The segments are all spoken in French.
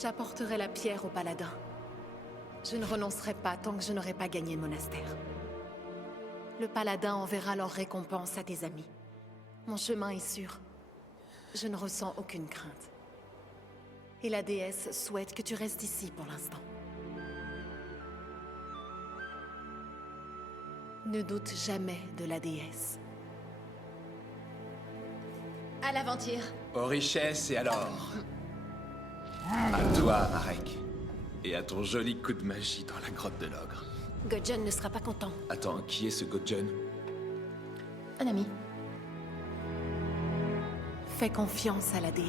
J'apporterai la pierre au paladin. Je ne renoncerai pas tant que je n'aurai pas gagné le monastère. Le paladin enverra leur récompense à tes amis. Mon chemin est sûr. Je ne ressens aucune crainte. Et la déesse souhaite que tu restes ici pour l'instant. Ne doute jamais de la déesse. À l'aventure. Aux richesses et alors. À toi, Marek. Et à ton joli coup de magie dans la grotte de l'ogre. Godjon ne sera pas content. Attends, qui est ce Godjon? Un ami. Fais confiance à la déesse.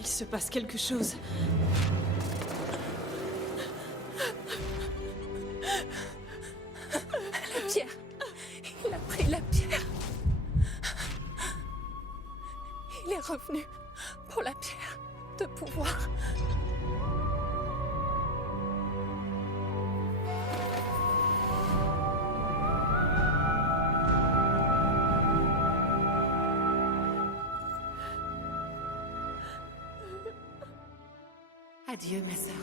Il se passe quelque chose. La pierre. Il a pris la pierre. Il est revenu pour la pierre de pouvoir. Adieu, ma sœur.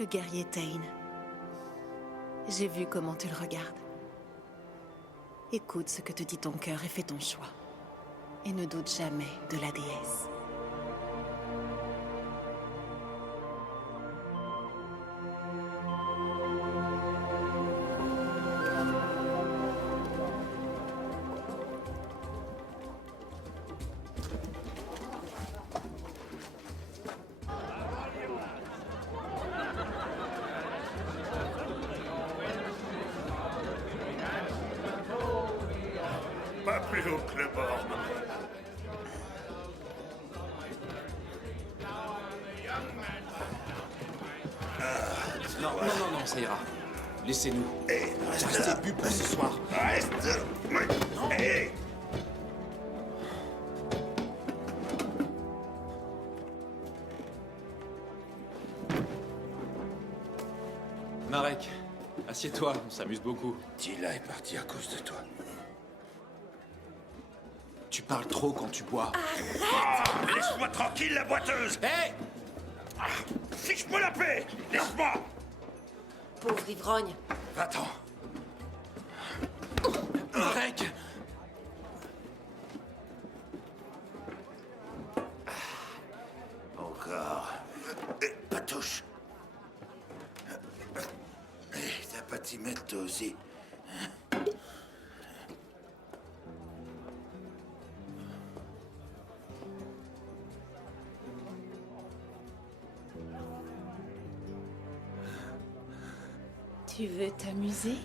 Le guerrier Tain. J'ai vu comment tu le regardes. Écoute ce que te dit ton cœur et fais ton choix. Et ne doute jamais de la déesse. Pas plus haut que le bord. Non, ça ira. Laissez-nous. Hé, J'ai reste assez là. bu pour ce soir. Reste. Hé. Marek, assieds-toi, on s'amuse beaucoup. Tila est parti à cause de toi. Tu parles trop quand tu bois. Laisse-moi tranquille, la boiteuse. Hé Fiche-moi la paix. Laisse-moi. Pauvre ivrogne. Va-t'en. Marek! Encore. Pas touche. T'as pas t'y mettre toi aussi. Tu veux t'amuser?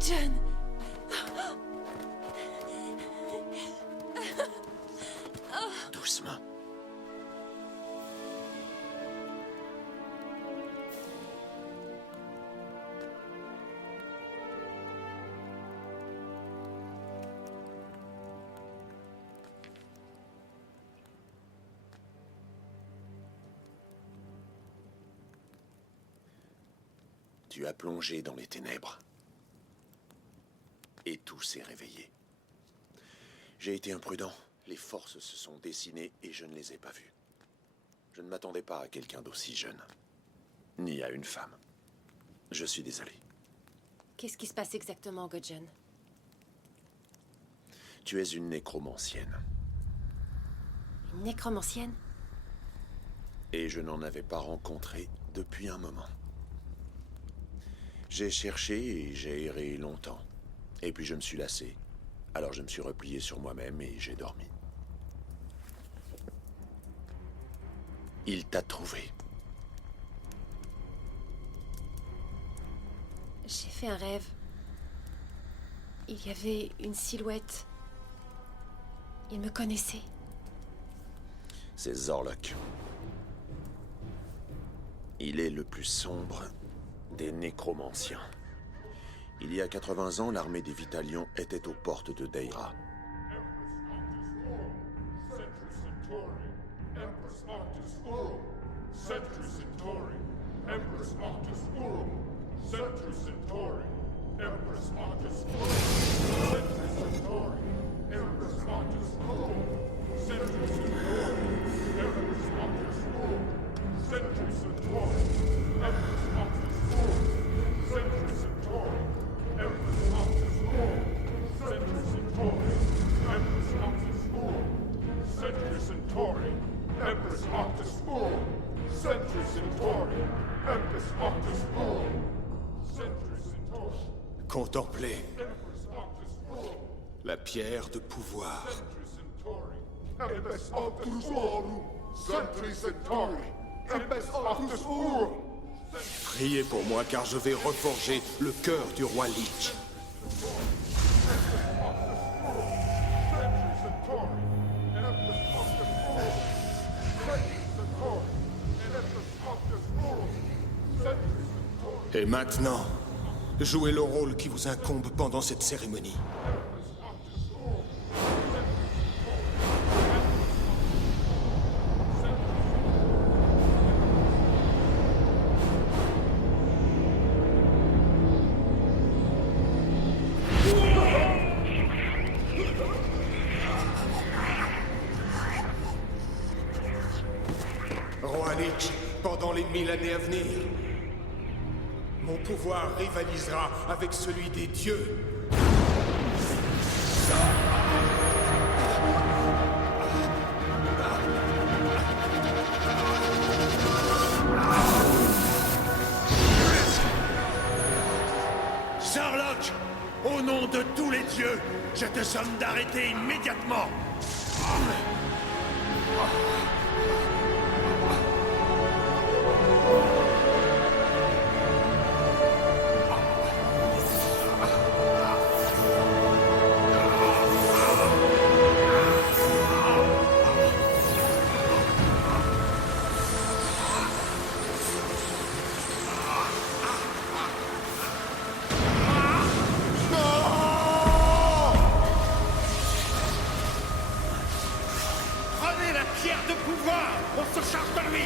Gudjon! Doucement. Tu as plongé dans les ténèbres. Et tout s'est réveillé. J'ai été imprudent. Les forces se sont dessinées et je ne les ai pas vues. Je ne m'attendais pas à quelqu'un d'aussi jeune. Ni à une femme. Je suis désolé. Qu'est-ce qui se passe exactement, Gudjon? Tu es une nécromancienne. Une nécromancienne? Et je n'en avais pas rencontré depuis un moment. J'ai cherché et j'ai erré longtemps. Et puis je me suis lassé. Alors je me suis replié sur moi-même et j'ai dormi. Il t'a trouvé. J'ai fait un rêve. Il y avait une silhouette. Il me connaissait. C'est Zorlok. Il est le plus sombre des nécromanciens. Il y a 80 ans, l'armée des Vitalions était aux portes de Deira. Contemplez la pierre de pouvoir. Priez pour moi car je vais reforger le cœur du roi Lich. Et maintenant, jouez le rôle qui vous incombe pendant cette cérémonie. Roi Lich, pendant les 1000 années à venir, mon pouvoir rivalisera avec celui des dieux. Zorlok, au nom de tous les dieux, je te somme d'arrêter immédiatement. Prenez la pierre de pouvoir, on se charge de lui.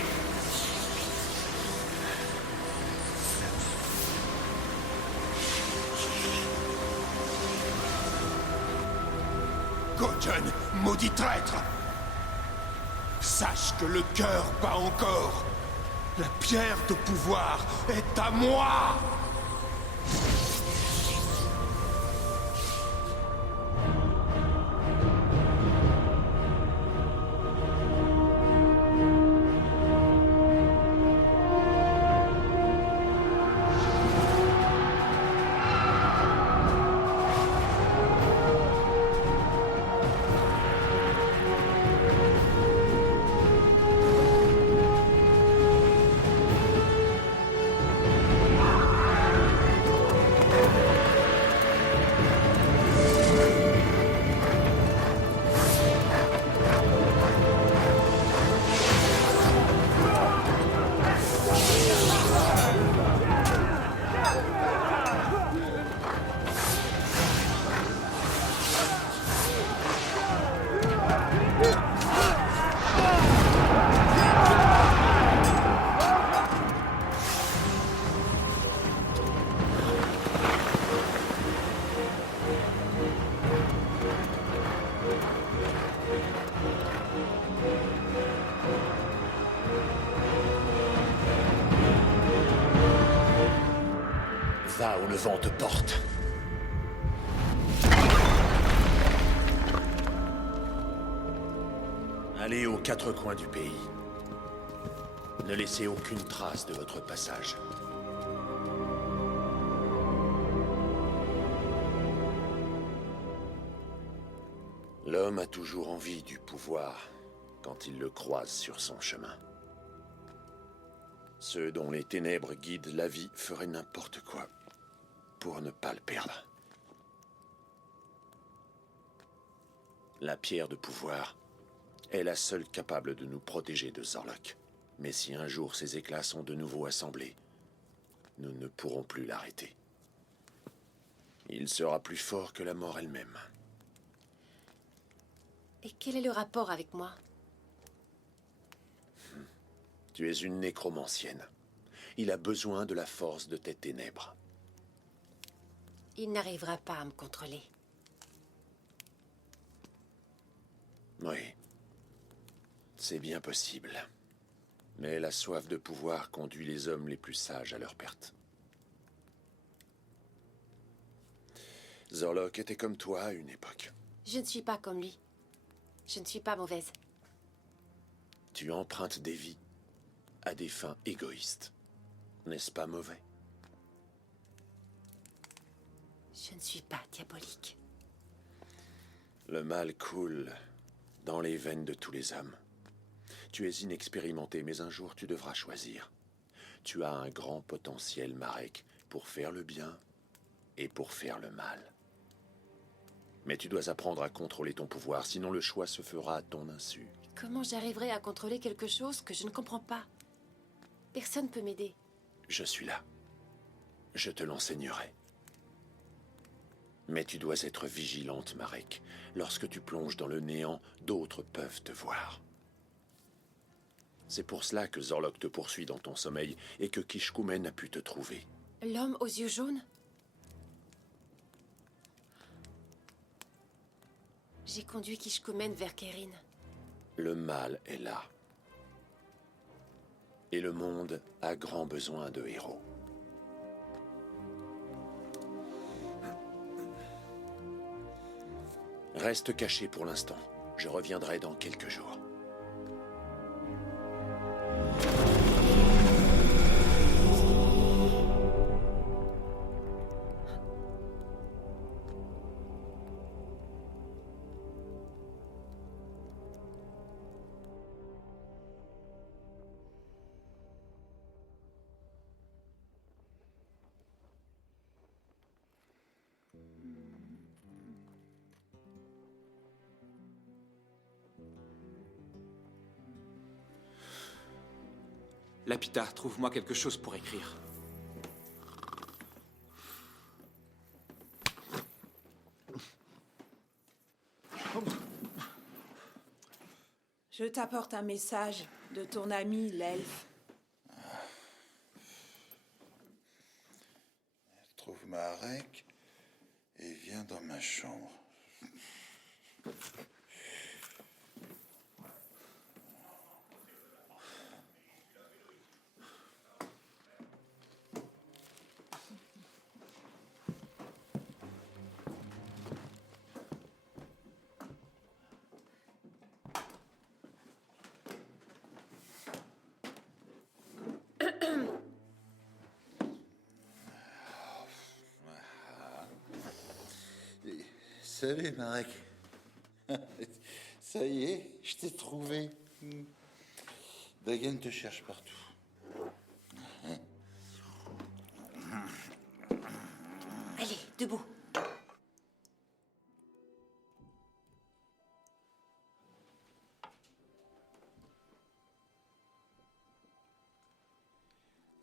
Gudjon, maudit traître! Sache que le cœur bat encore. La pierre de pouvoir est à moi! Va où le vent te porte. Allez aux quatre coins du pays. Ne laissez aucune trace de votre passage. L'homme a toujours envie du pouvoir quand il le croise sur son chemin. Ceux dont les ténèbres guident la vie feraient n'importe quoi pour ne pas le perdre. La pierre de pouvoir est la seule capable de nous protéger de Zorlok. Mais si un jour ces éclats sont de nouveau assemblés, nous ne pourrons plus l'arrêter. Il sera plus fort que la mort elle-même. Et quel est le rapport avec moi? Tu es une nécromancienne. Il a besoin de la force de tes ténèbres. Il n'arrivera pas à me contrôler. Oui. C'est bien possible. Mais la soif de pouvoir conduit les hommes les plus sages à leur perte. Zorlok était comme toi à une époque. Je ne suis pas comme lui. Je ne suis pas mauvaise. Tu empruntes des vies à des fins égoïstes. N'est-ce pas mauvais? Je ne suis pas diabolique. Le mal coule dans les veines de tous les hommes. Tu es inexpérimenté, mais un jour tu devras choisir. Tu as un grand potentiel, Marek, pour faire le bien et pour faire le mal. Mais tu dois apprendre à contrôler ton pouvoir, sinon le choix se fera à ton insu. Comment j'arriverai à contrôler quelque chose que je ne comprends pas? Personne ne peut m'aider. Je suis là. Je te l'enseignerai. Mais tu dois être vigilante, Marek. Lorsque tu plonges dans le néant, d'autres peuvent te voir. C'est pour cela que Zorlok te poursuit dans ton sommeil et que Kishkumen a pu te trouver. L'homme aux yeux jaunes? J'ai conduit Kishkumen vers Kerin. Le mal est là. Et le monde a grand besoin de héros. Reste caché pour l'instant. Je reviendrai dans quelques jours. Lapita, trouve-moi quelque chose pour écrire. Je t'apporte un message de ton ami, l'elfe. Trouve Marek et viens dans ma chambre. Salut Marek. Ça y est, je t'ai trouvé. Dagan te cherche partout. Allez, debout.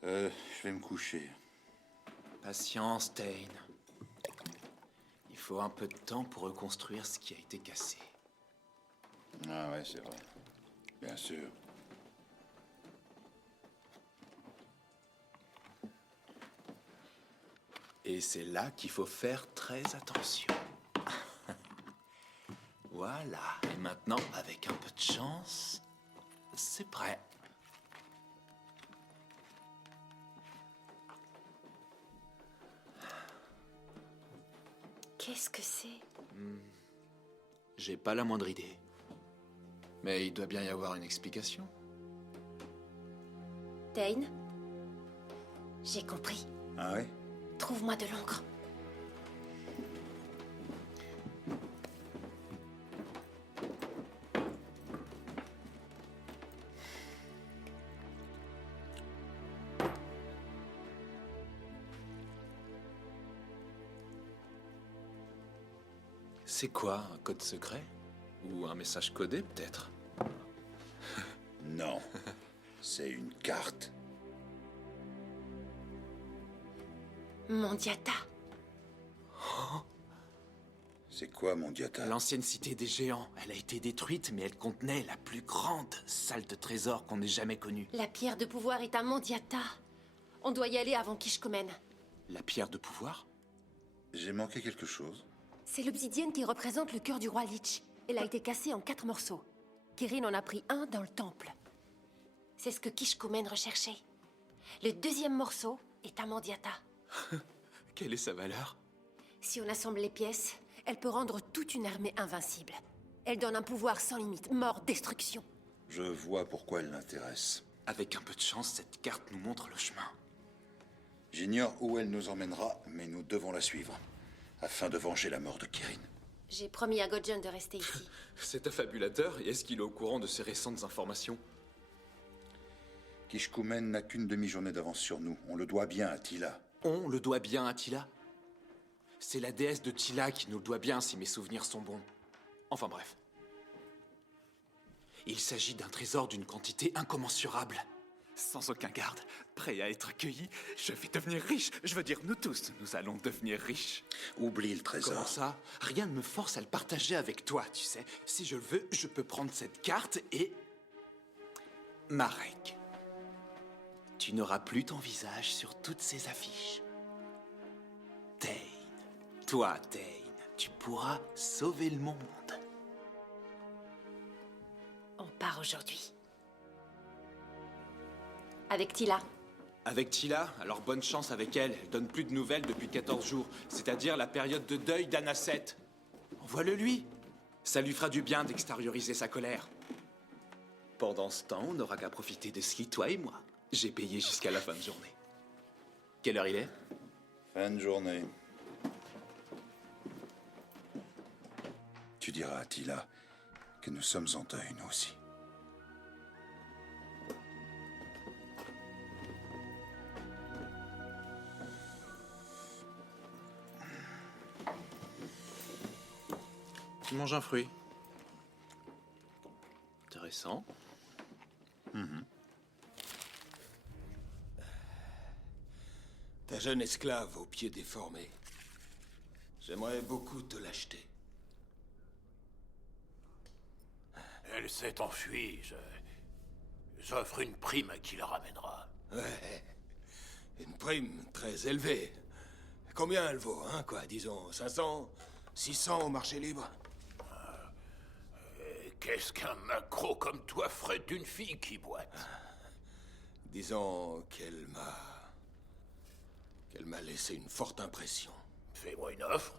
Je vais me coucher. Patience, Tain. Il faut un peu de temps pour reconstruire ce qui a été cassé. Ah ouais, c'est vrai. Bien sûr. Et c'est là qu'il faut faire très attention. Voilà. Et maintenant, avec un peu de chance, c'est prêt. Qu'est-ce que c'est? J'ai pas la moindre idée. Mais il doit bien y avoir une explication. Dane? J'ai compris. Ah ouais? Trouve-moi de l'encre. C'est quoi, un code secret? Ou un message codé, peut-être? Non. C'est une carte. Mondiata. C'est quoi, Mondiata? L'ancienne cité des géants. Elle a été détruite, mais elle contenait la plus grande salle de trésor qu'on ait jamais connue. La pierre de pouvoir est à Mondiata. On doit y aller avant Kishkumen. La pierre de pouvoir? J'ai manqué quelque chose. C'est l'obsidienne qui représente le cœur du roi Lich. Elle a été cassée en 4 morceaux. Kirin en a pris un dans le temple. C'est ce que Kishkumen recherchait. Le 2e morceau est à Mondiata. Quelle est sa valeur? Si on assemble les pièces, elle peut rendre toute une armée invincible. Elle donne un pouvoir sans limite, mort, destruction. Je vois pourquoi elle l'intéresse. Avec un peu de chance, cette carte nous montre le chemin. J'ignore où elle nous emmènera, mais nous devons la suivre, afin de venger la mort de Kirin. J'ai promis à Godjon de rester ici. C'est un fabulateur, et est-ce qu'il est au courant de ces récentes informations? Kishkumen n'a qu'une demi-journée d'avance sur nous. On le doit bien à Tila. On le doit bien à Tila? C'est la déesse de Tila qui nous le doit bien, si mes souvenirs sont bons. Enfin bref. Il s'agit d'un trésor d'une quantité incommensurable. Sans aucun garde, prêt à être cueilli, je vais devenir riche. Je veux dire, nous tous, nous allons devenir riches. Oublie le trésor. Comment ça? Rien ne me force à le partager avec toi, tu sais. Si je le veux, je peux prendre cette carte et... Marek, tu n'auras plus ton visage sur toutes ces affiches. Dane, toi, Dane, tu pourras sauver le monde. On part aujourd'hui. Avec Tila. Avec Tila, alors bonne chance avec elle. Elle donne plus de nouvelles depuis 14 jours, c'est-à-dire la période de deuil d'Anacet. Envoie-le lui. Ça lui fera du bien d'extérioriser sa colère. Pendant ce temps, on n'aura qu'à profiter de Sli, toi et moi. J'ai payé jusqu'à la fin de journée. Quelle heure il est? Fin de journée. Tu diras à Tila que nous sommes en deuil, nous aussi. Tu manges un fruit. Intéressant. Ta jeune esclave aux pieds déformés. J'aimerais beaucoup te l'acheter. Elle s'est enfuie. J'offre une prime à qui la ramènera. Ouais. Une prime très élevée. Combien elle vaut, hein, quoi? Disons 500, 600 au marché libre? Qu'est-ce qu'un macro comme toi ferait d'une fille qui boite? Disons qu'elle m'a laissé une forte impression. Fais-moi une offre.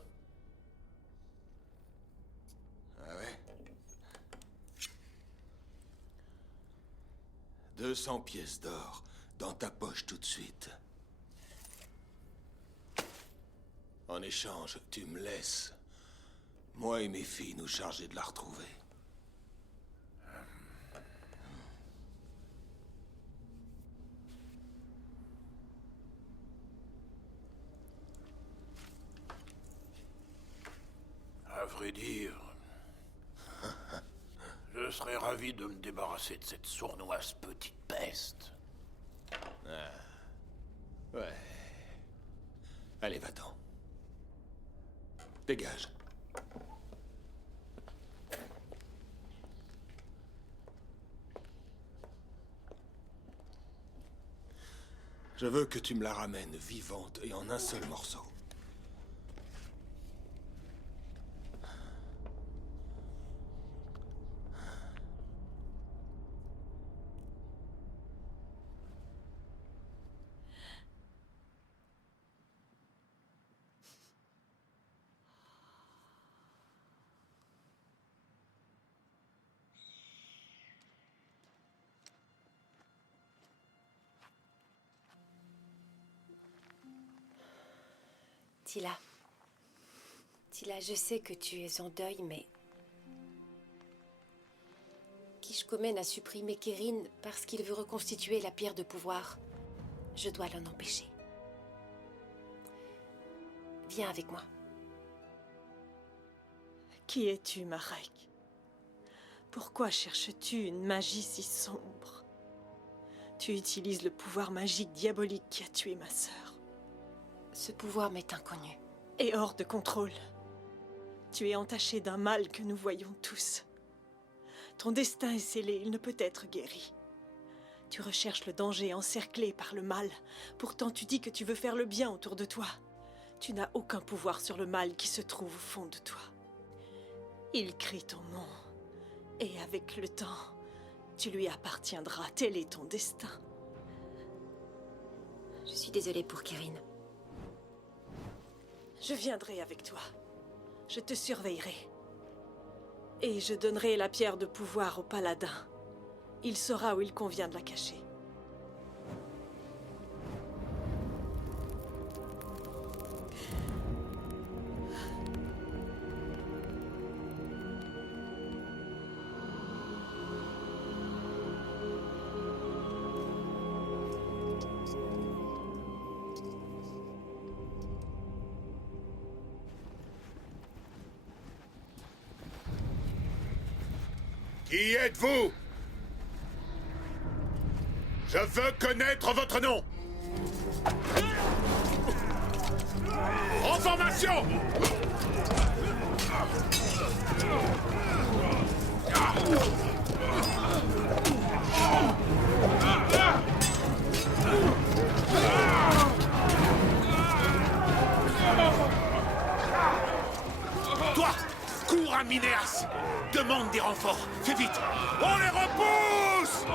Ah ouais? 200 pièces d'or dans ta poche tout de suite. En échange, tu me laisses, moi et mes filles, nous charger de la retrouver. À vrai dire, je serais ravi de me débarrasser de cette sournoise petite peste. Ouais. Allez, va-t'en. Dégage. Je veux que tu me la ramènes vivante et en un seul morceau. Tila. Tila, je sais que tu es en deuil, mais... Kishkomen a supprimé Kirin parce qu'il veut reconstituer la pierre de pouvoir. Je dois l'en empêcher. Viens avec moi. Qui es-tu, Marek? Pourquoi cherches-tu une magie si sombre? Tu utilises le pouvoir magique diabolique qui a tué ma sœur. Ce pouvoir m'est inconnu. Et hors de contrôle. Tu es entaché d'un mal que nous voyons tous. Ton destin est scellé, il ne peut être guéri. Tu recherches le danger encerclé par le mal. Pourtant, tu dis que tu veux faire le bien autour de toi. Tu n'as aucun pouvoir sur le mal qui se trouve au fond de toi. Il crie ton nom. Et avec le temps, tu lui appartiendras. Tel est ton destin. Je suis désolée pour Kirin. Je viendrai avec toi. Je te surveillerai. Et je donnerai la pierre de pouvoir au paladin. Il saura où il convient de la cacher. Qui êtes-vous? Je veux connaître votre nom. En formation! Toi, cours à Minéas. Demande des renforts. Fais vite. On les repousse!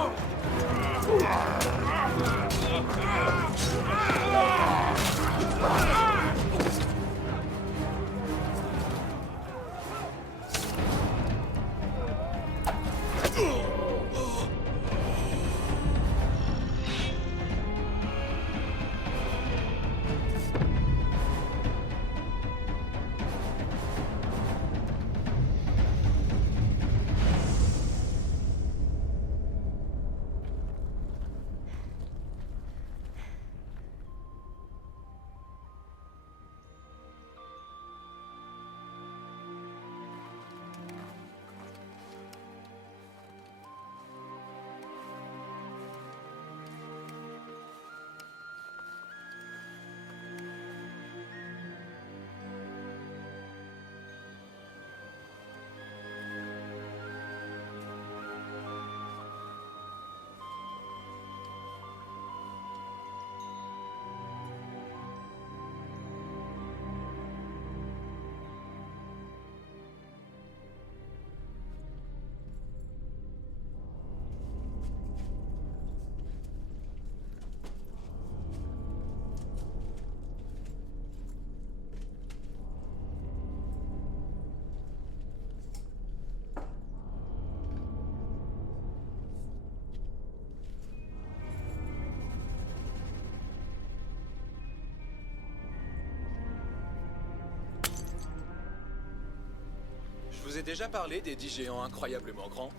Je vous ai déjà parlé des 10 géants incroyablement grands.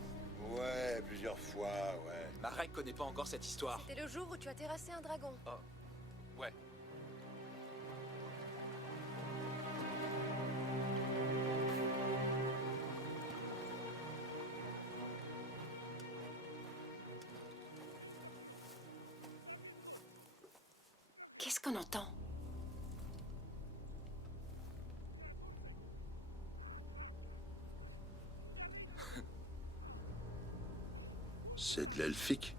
Ouais, plusieurs fois, ouais. Marek connaît pas encore cette histoire. C'était le jour où tu as terrassé un dragon. Ouais. Qu'est-ce qu'on entend? C'est de l'elfique.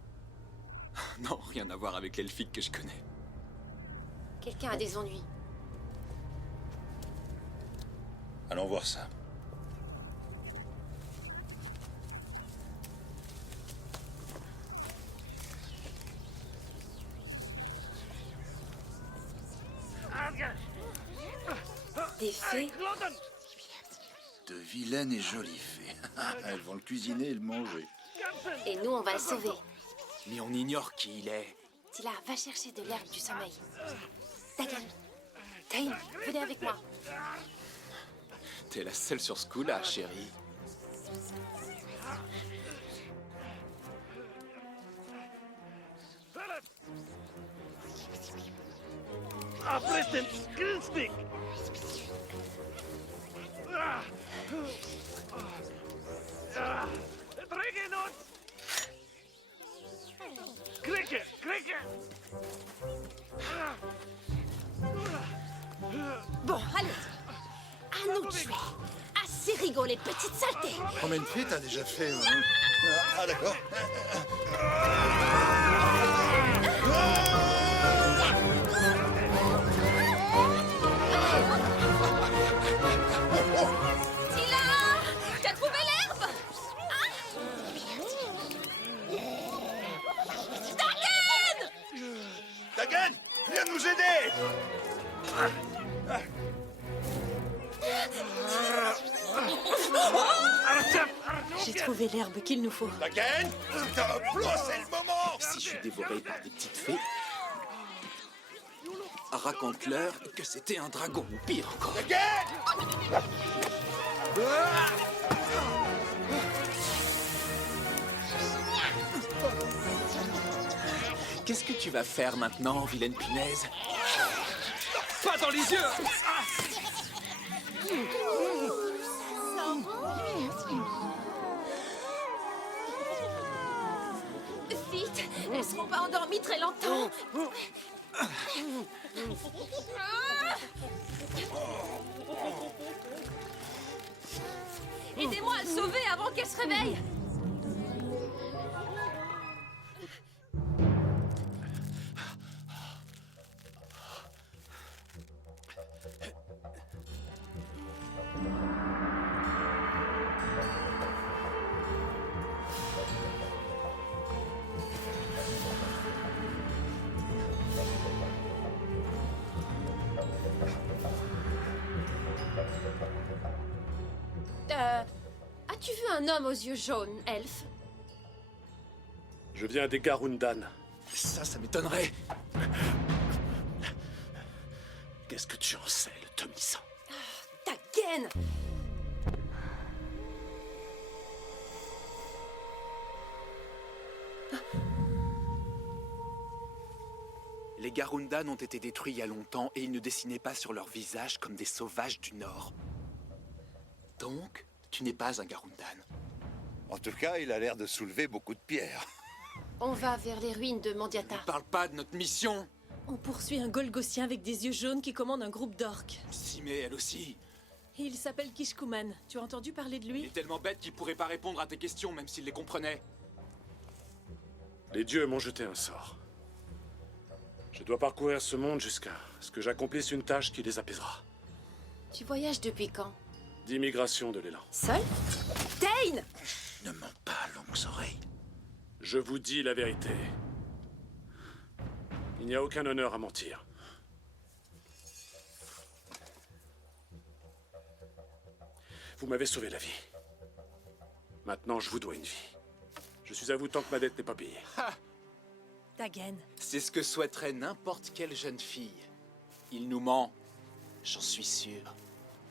Non, rien à voir avec l'elfique que je connais. Quelqu'un a des ennuis. Allons voir ça. Des fées? De vilaines et jolies fées. Elles vont le cuisiner et le manger. Et nous, on va le sauver. Mais on ignore qui il est. Tila, va chercher de l'herbe du sommeil. Ta gueule. Tane, venez avec moi. T'es la seule sur ce coup-là, chérie. Bon, allez. À nous de jouer. Assez rigolé, petite saleté. Combien de filles t'as déjà fait Ah, d'accord. Tila, t'as trouvé l'herbe? Dagan, viens nous aider. J'ai trouvé l'herbe qu'il nous faut. Dagan, s'il te plaît, c'est le moment. Si je suis dévoré par des petites fées, raconte-leur que c'était un dragon, ou pire encore. Dagan. Qu'est-ce que tu vas faire maintenant, vilaine punaise? Pas dans les yeux! Vite, elles seront pas endormies très longtemps. Aidez-moi à le sauver avant qu'elle se réveille. As-tu vu un homme aux yeux jaunes, elfe? Je viens des Garundan. Ça m'étonnerait. Qu'est-ce que tu en sais, le Tommy-sang? Ta gaine! Les Garundan ont été détruits il y a longtemps et ils ne dessinaient pas sur leur visage comme des sauvages du Nord. Donc, tu n'es pas un Garundan. En tout cas, il a l'air de soulever beaucoup de pierres. On va vers les ruines de Mondiata. Ne parle pas de notre mission. On poursuit un Golgothien avec des yeux jaunes qui commande un groupe d'orques. Si, mais elle aussi. Et il s'appelle Kishkuman. Tu as entendu parler de Il lui? est tellement bête qu'il pourrait pas répondre à tes questions, même s'il les comprenait. Les dieux m'ont jeté un sort. Je dois parcourir ce monde jusqu'à ce que j'accomplisse une tâche qui les apaisera. Tu voyages depuis quand? D'immigration de l'élan. Seul? Tane! Ne mens pas, longues oreilles. Je vous dis la vérité. Il n'y a aucun honneur à mentir. Vous m'avez sauvé la vie. Maintenant, je vous dois une vie. Je suis à vous tant que ma dette n'est pas payée. Dagan. C'est ce que souhaiterait n'importe quelle jeune fille. Il nous ment, j'en suis sûr.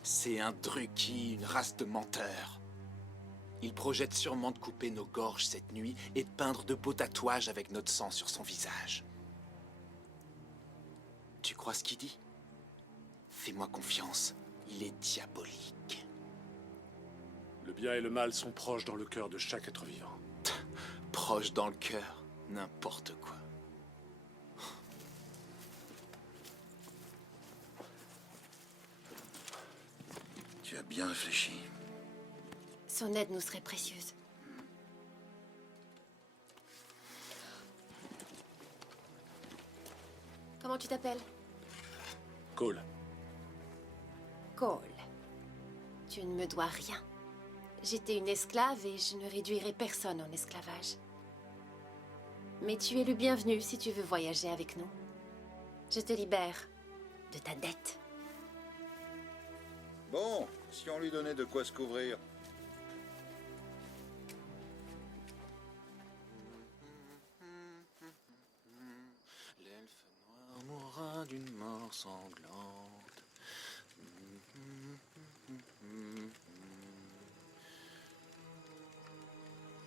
C'est un Druki, une race de menteurs. Il projette sûrement de couper nos gorges cette nuit et de peindre de beaux tatouages avec notre sang sur son visage. Tu crois ce qu'il dit? Fais-moi confiance, il est diabolique. Le bien et le mal sont proches dans le cœur de chaque être vivant. Proche dans le cœur, n'importe quoi. Tu as bien réfléchi. Son aide nous serait précieuse. Comment tu t'appelles? Cole. Cole. Tu ne me dois rien. J'étais une esclave et je ne réduirai personne en esclavage. Mais tu es le bienvenu si tu veux voyager avec nous. Je te libère de ta dette. Bon, si on lui donnait de quoi se couvrir. L'elfe noir mourra d'une mort sanglante.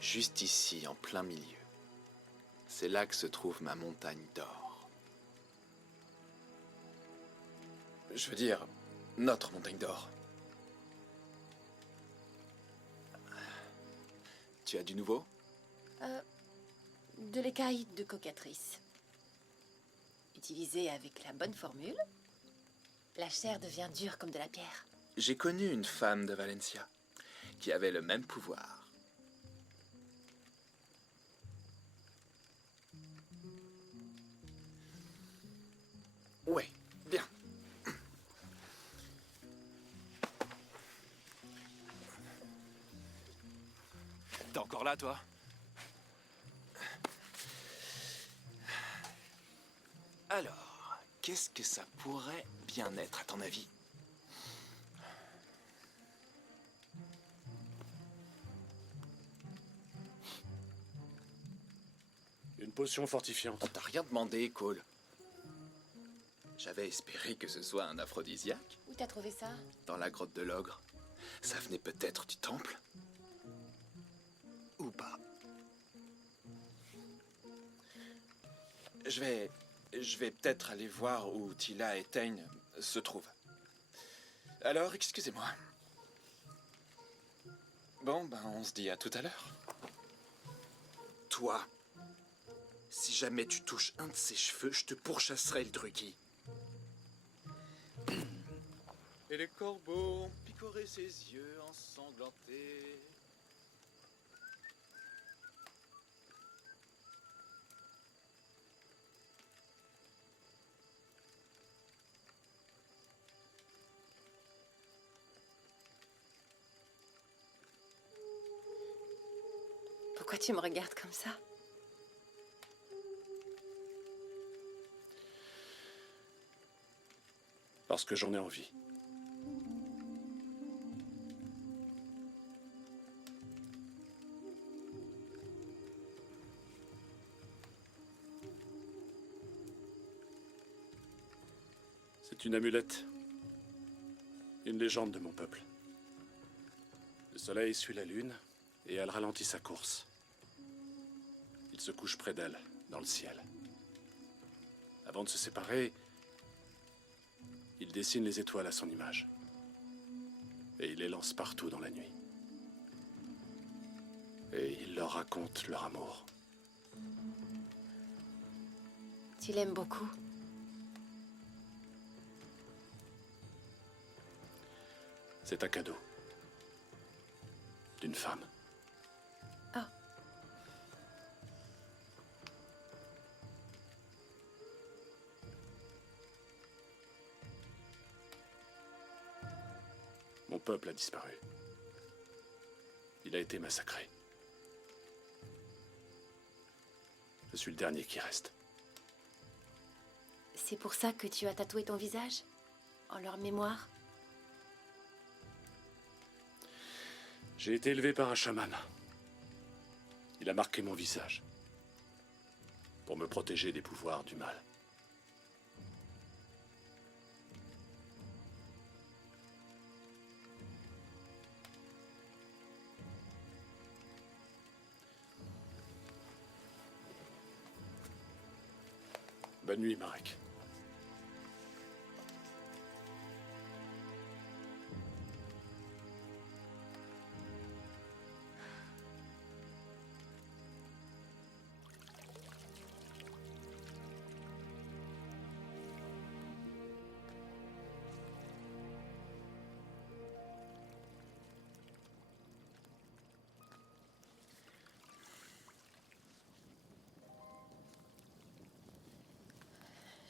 juste ici, en plein milieu. C'est là que se trouve ma montagne d'or. Je veux dire, notre montagne d'or. Tu as du nouveau? De l'écaille de cocatrice. Utilisée avec la bonne formule, la chair devient dure comme de la pierre. J'ai connu une femme de Valencia qui avait le même pouvoir. Ouais, bien. T'es encore là, toi? Alors, qu'est-ce que ça pourrait bien être, à ton avis? Une potion fortifiante. On t'a rien demandé, Cole. J'avais espéré que ce soit un aphrodisiaque. Où t'as trouvé ça? Dans la grotte de l'ogre. Ça venait peut-être du temple? Ou pas? Je vais peut-être aller voir où Tila et Teigne se trouvent. Alors, excusez-moi. Bon, ben, on se dit à tout à l'heure. Toi, si jamais tu touches un de ses cheveux, je te pourchasserai le druki. Et les corbeaux ont picoré ses yeux ensanglantés. Pourquoi tu me regardes comme ça? Parce que j'en ai envie. C'est une amulette. Une légende de mon peuple. Le soleil suit la lune et elle ralentit sa course. Il se couche près d'elle, dans le ciel. Avant de se séparer, il dessine les étoiles à son image. Et il les lance partout dans la nuit. Et il leur raconte leur amour. Tu l'aimes beaucoup? C'est un cadeau. D'une femme. Ah. Mon peuple a disparu. Il a été massacré. Je suis le dernier qui reste. C'est pour ça que tu as tatoué ton visage? En leur mémoire? J'ai été élevé par un chaman. Il a marqué mon visage. Pour me protéger des pouvoirs du mal. Bonne nuit, Marek.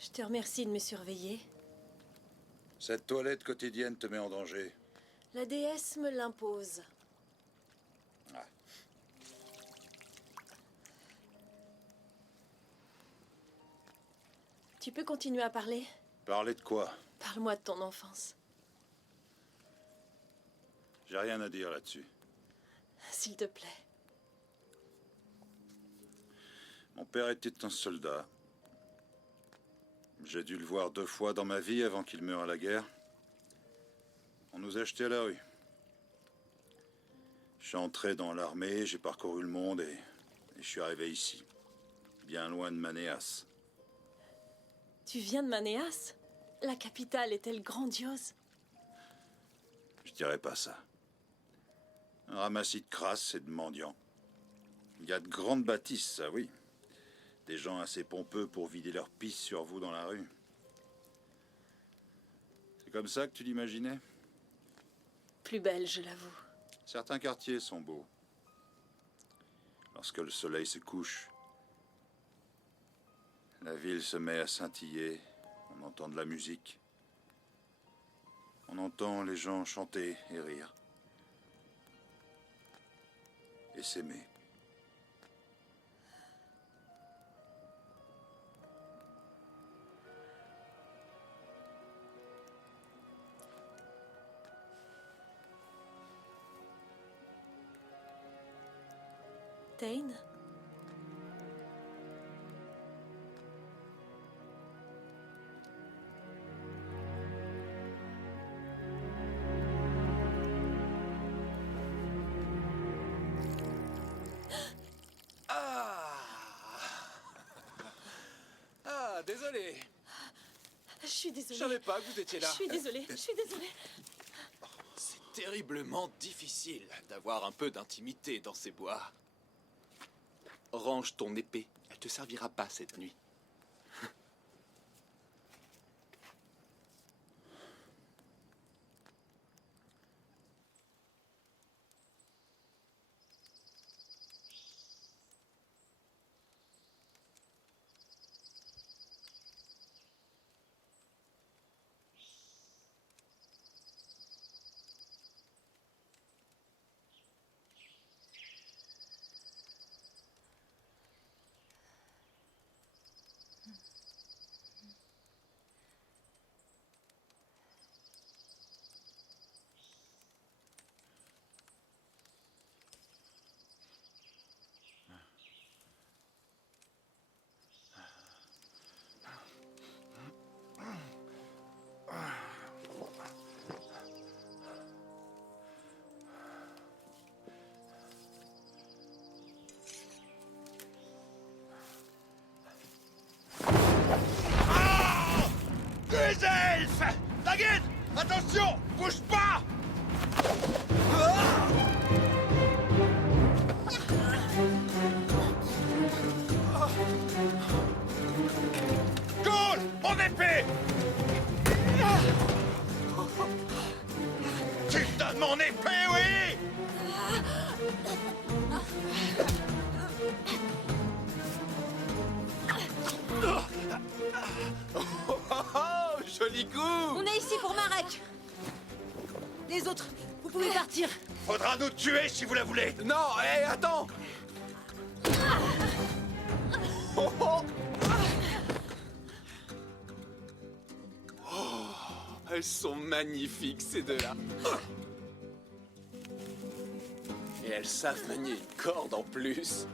Je te remercie de me surveiller. Cette toilette quotidienne te met en danger. La déesse me l'impose. Ah. Tu peux continuer à parler? Parler de quoi? Parle-moi de ton enfance. J'ai rien à dire là-dessus. S'il te plaît. Mon père était un soldat. J'ai dû le voir 2 fois dans ma vie avant qu'il meure à la guerre. On nous a jetés à la rue. Je suis entré dans l'armée, j'ai parcouru le monde et je suis arrivé ici. Bien loin de Manéas. Tu viens de Manéas? La capitale est-elle grandiose? Je dirais pas ça. Un ramassis de crasses et de mendiants. Il y a de grandes bâtisses, ça oui. Des gens assez pompeux pour vider leurs pistes sur vous dans la rue. C'est comme ça que tu l'imaginais? Plus belle, je l'avoue. Certains quartiers sont beaux. Lorsque le soleil se couche, la ville se met à scintiller, on entend de la musique. On entend les gens chanter et rire. Et s'aimer. Thane? Ah, désolé. Je suis désolée. Je savais pas que vous étiez là. Je suis désolée, je suis désolée. C'est terriblement difficile d'avoir un peu d'intimité dans ces bois. Range ton épée. Elle te servira pas cette nuit. Les elfes! La guide! Attention! Bouge pas! Cole! Mon épée! Tu me donnes mon épée, oui! Oh, joli coup! On est ici pour Marek. Les autres, vous pouvez partir. Faudra nous tuer si vous la voulez! Non, hé, attends! Oh, oh. Oh, elles sont magnifiques, ces deux-là. Et elles savent manier une corde en plus.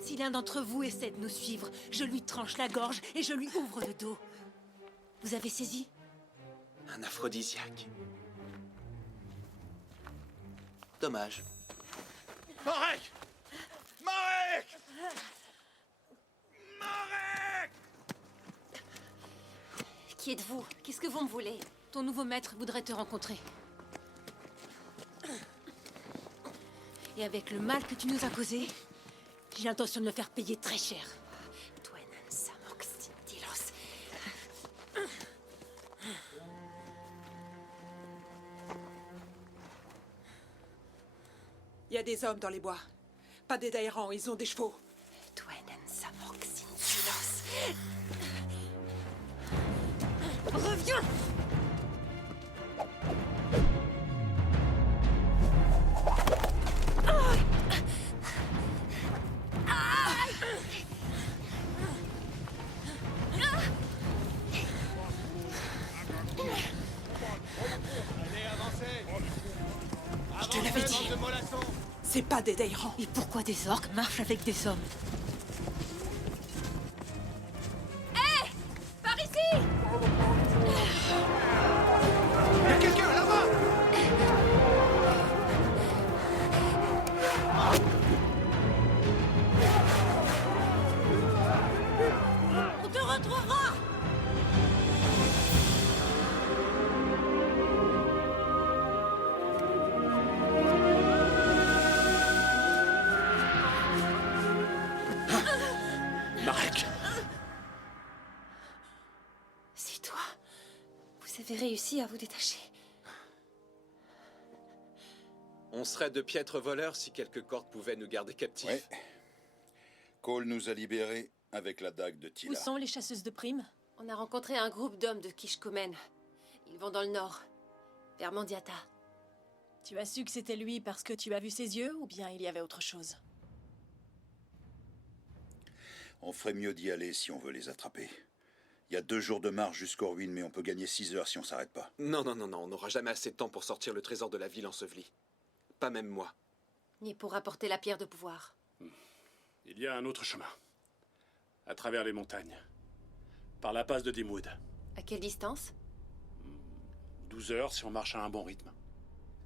Si l'un d'entre vous essaie de nous suivre, je lui tranche la gorge et je lui ouvre le dos. Vous avez saisi? Un aphrodisiaque. Dommage. Marek! Marek! Marek! Qui êtes-vous? Qu'est-ce que vous me voulez? Ton nouveau maître voudrait te rencontrer. Et avec le mal que tu nous as causé, j'ai l'intention de le faire payer très cher. Il y a des hommes dans les bois. Pas des Daïrans, ils ont des chevaux. Reviens! Je te l'avais dit. C'est pas des Daïrans. Et pourquoi des orques marchent avec des hommes? Hé! Par ici! Il y a quelqu'un là-bas! Vous avez réussi à vous détacher. On serait de piètres voleurs si quelques cordes pouvaient nous garder captifs. Ouais. Cole nous a libérés avec la dague de Où Tila. sont les chasseuses de primes? On a rencontré un groupe d'hommes de Kishkumen. Ils vont dans le nord, vers Mandiata. Tu as su que c'était lui parce que tu as vu ses yeux, ou bien il y avait autre chose? On ferait mieux d'y aller si on veut les attraper. Il y a 2 jours de marche jusqu'aux ruines, mais on peut gagner 6 heures si on s'arrête pas. Non, on n'aura jamais assez de temps pour sortir le trésor de la ville ensevelie. Pas même moi. Ni pour apporter la pierre de pouvoir. Il y a un autre chemin. À travers les montagnes. Par la passe de Dimwood. À quelle distance? 12 heures si on marche à un bon rythme.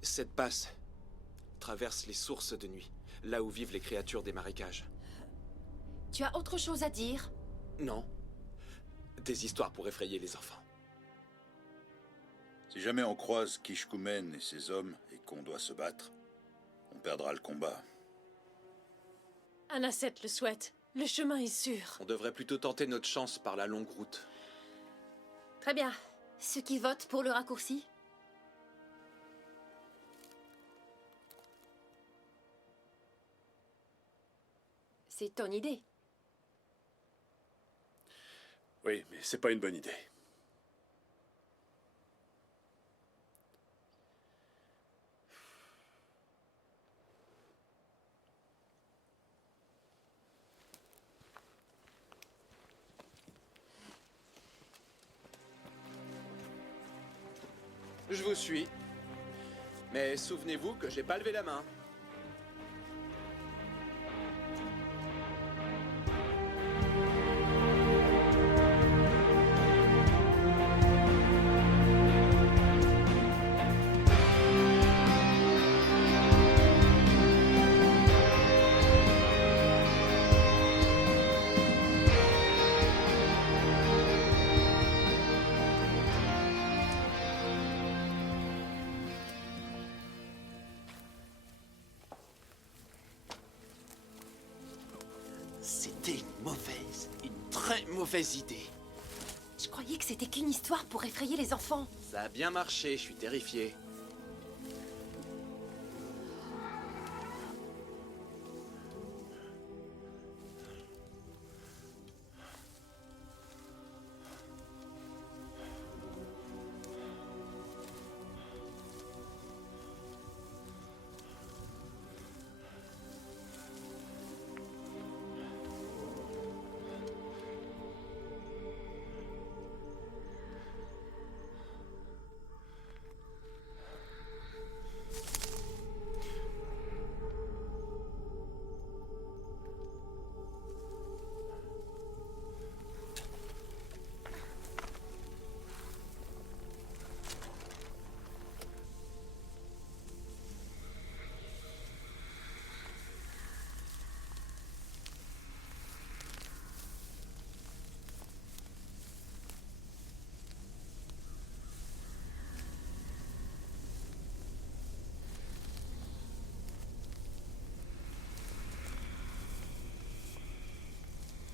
Cette passe traverse les sources de nuit, là où vivent les créatures des marécages. Tu as autre chose à dire? Non. Des histoires pour effrayer les enfants. Si jamais on croise Kishkumen et ses hommes et qu'on doit se battre, on perdra le combat. Anaset le souhaite. Le chemin est sûr. On devrait plutôt tenter notre chance par la longue route. Très bien. Ceux qui votent pour le raccourci? C'est ton idée. Oui, mais c'est pas une bonne idée. Je vous suis. Mais souvenez-vous que j'ai pas levé la main. C'était une très mauvaise idée. Je croyais que c'était qu'une histoire pour effrayer les enfants. Ça a bien marché, je suis terrifié.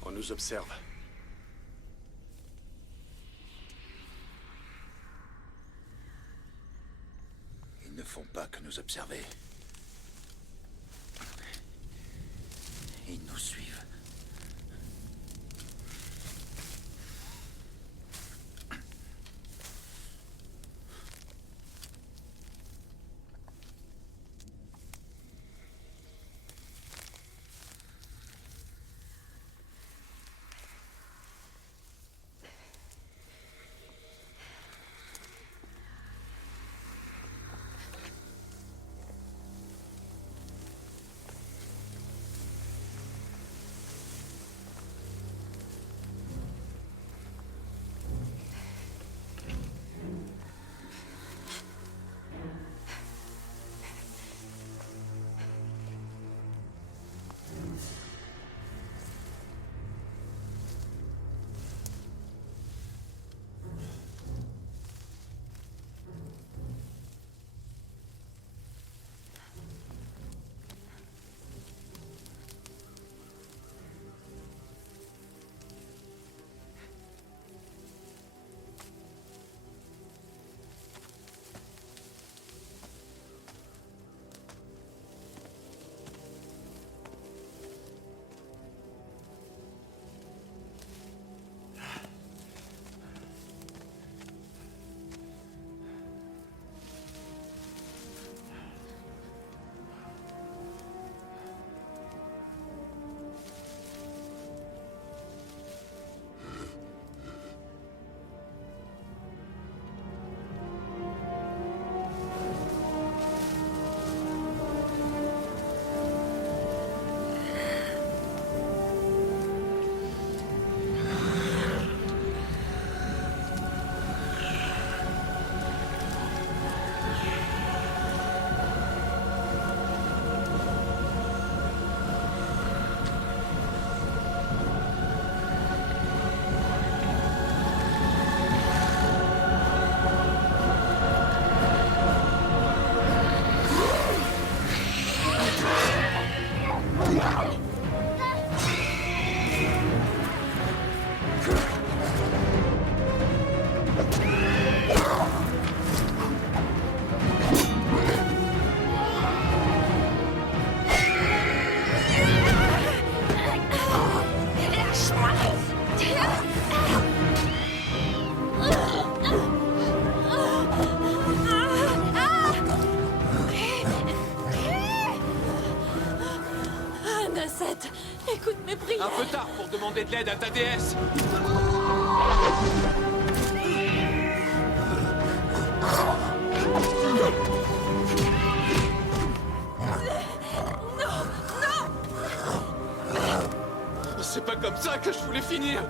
On nous observe. Ils ne font pas que nous observer. Ils nous suivent. demander de l'aide à ta déesse. C'est pas comme ça que je voulais finir.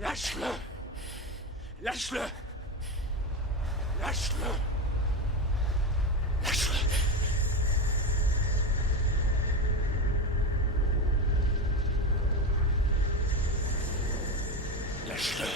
Lâche-le! Lâche-le! Lâche-le! Lâche-le! Lâche-le!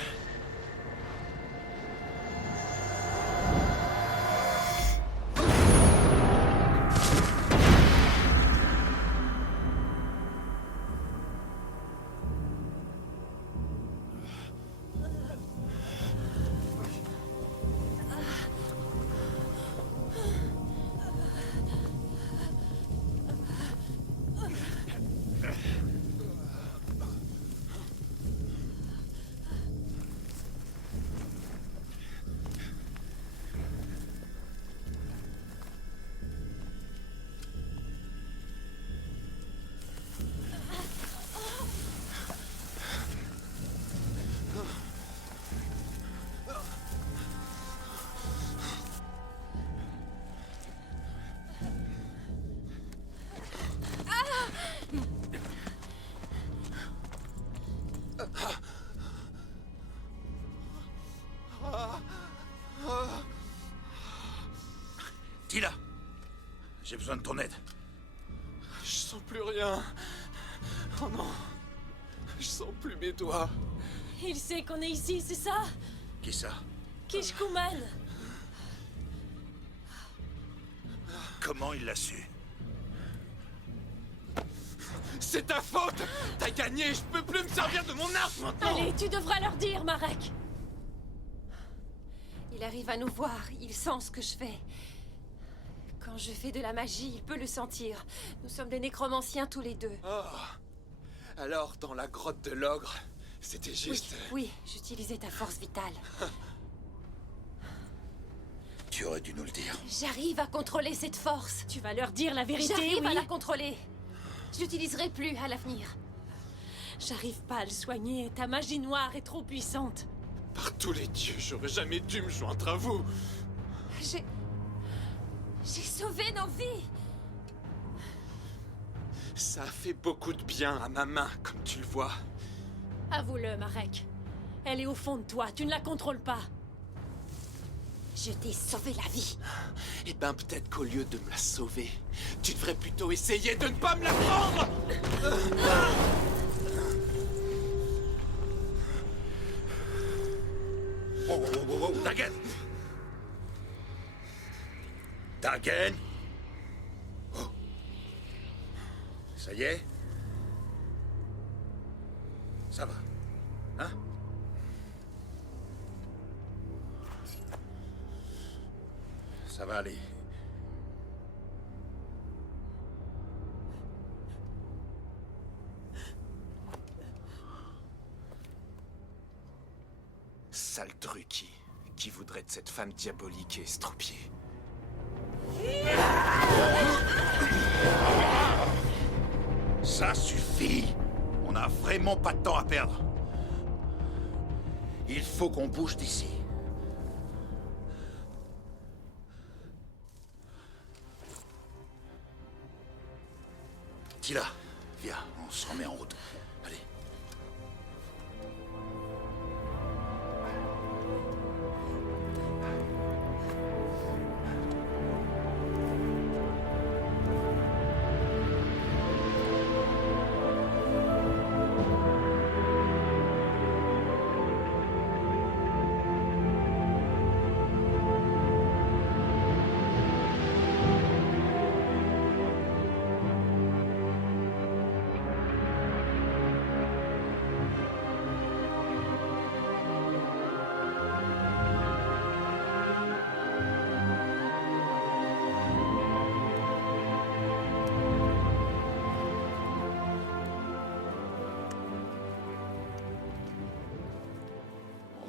Tila, j'ai besoin de ton aide. Je sens plus rien. Oh non. Je sens plus mes doigts. Il sait qu'on est ici, c'est ça? Qui ça? Kishkuman. Comment il l'a su? C'est ta faute! T'as gagné, je peux plus me servir de mon arme maintenant! Allez, tu devras leur dire, Marek. Il arrive à nous voir, il sent ce que je fais. Quand je fais de la magie, il peut le sentir. Nous sommes des nécromanciens tous les deux. Oh. Alors, dans la grotte de l'ogre, c'était juste... Oui, j'utilisais ta force vitale. Tu aurais dû nous le dire. J'arrive à contrôler cette force. Tu vas leur dire la vérité, J'arrive oui? à la contrôler. Je l'utiliserai plus à l'avenir. J'arrive pas à le soigner. Ta magie noire est trop puissante. Par tous les dieux, j'aurais jamais dû me joindre à vous. J'ai sauvé nos vies. Ça a fait beaucoup de bien à ma main, comme tu le vois. Avoue-le, Marek. Elle est au fond de toi, tu ne la contrôles pas. Je t'ai sauvé la vie. Eh ben, peut-être qu'au lieu de me la sauver, tu devrais plutôt essayer de ne pas me la prendre. Oh, Dagen! Dagen! Oh. Ça y est? Ça va, hein? Ça va aller. Sale truc qui voudrait de cette femme diabolique et estropiée. Ça suffit! On n'a vraiment pas de temps à perdre. Il faut qu'on bouge d'ici. Tila, viens, on se remet en route. Allez.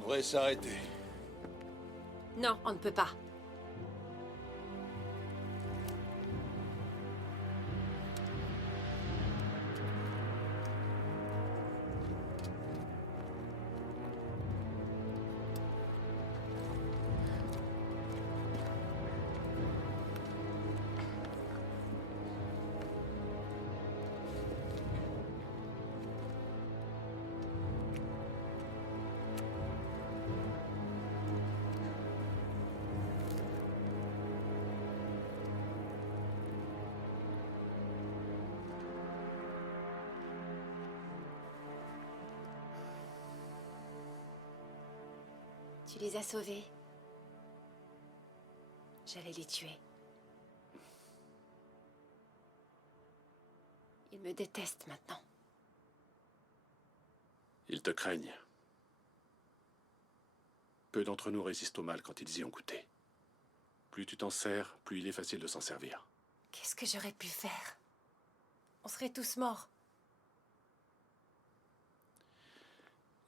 devrait s'arrêter. Non, on ne peut pas. Tu les as sauvés. J'allais les tuer. Ils me détestent maintenant. Ils te craignent. Peu d'entre nous résistent au mal quand ils y ont goûté. Plus tu t'en sers, plus il est facile de s'en servir. Qu'est-ce que j'aurais pu faire? On serait tous morts.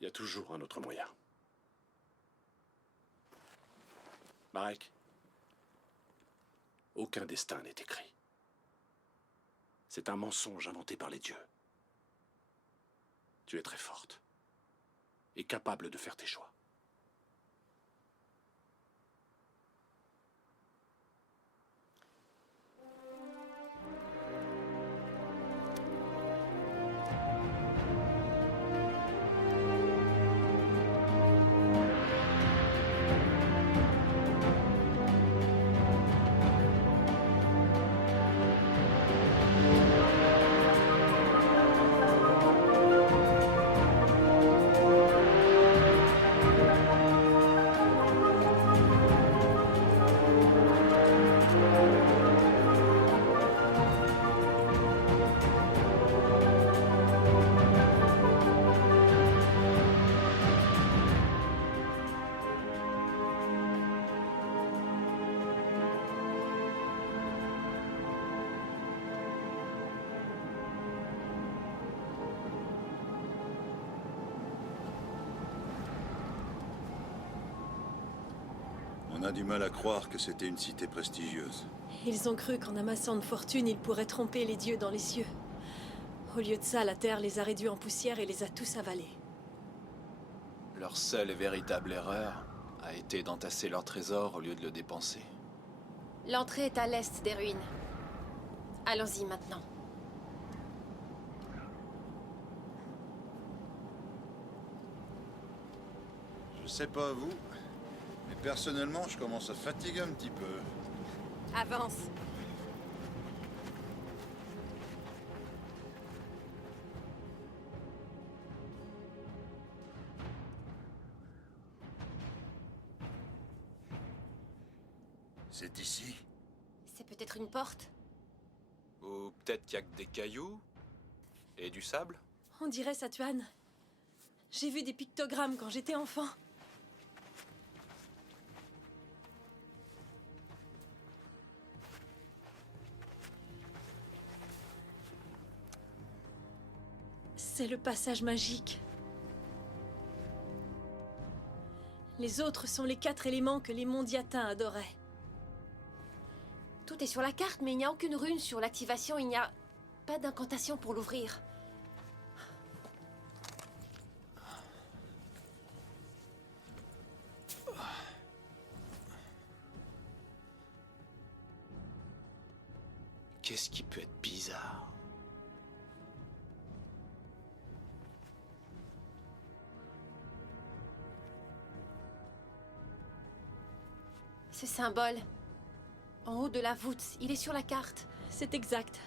Il y a toujours un autre moyen. Marek, aucun destin n'est écrit. C'est un mensonge inventé par les dieux. Tu es très forte et capable de faire tes choix. On a du mal à croire que c'était une cité prestigieuse. Ils ont cru qu'en amassant de fortune, ils pourraient tromper les dieux dans les cieux. Au lieu de ça, la terre les a réduits en poussière et les a tous avalés. Leur seule et véritable erreur a été d'entasser leur trésor au lieu de le dépenser. L'entrée est à l'est des ruines. Allons-y maintenant. Je sais pas vous, mais personnellement, je commence à fatiguer un petit peu. Avance. C'est ici? C'est peut-être une porte? Ou peut-être qu'il y a que des cailloux et du sable. On dirait Satuan. J'ai vu des pictogrammes quand j'étais enfant. C'est le passage magique. Les autres sont les 4 éléments que les Mondiatins adoraient. Tout est sur la carte, mais il n'y a aucune rune sur l'activation. Il n'y a pas d'incantation pour l'ouvrir. Qu'est-ce qui peut être bizarre? Ce symbole, en haut de la voûte, il est sur la carte. C'est exact.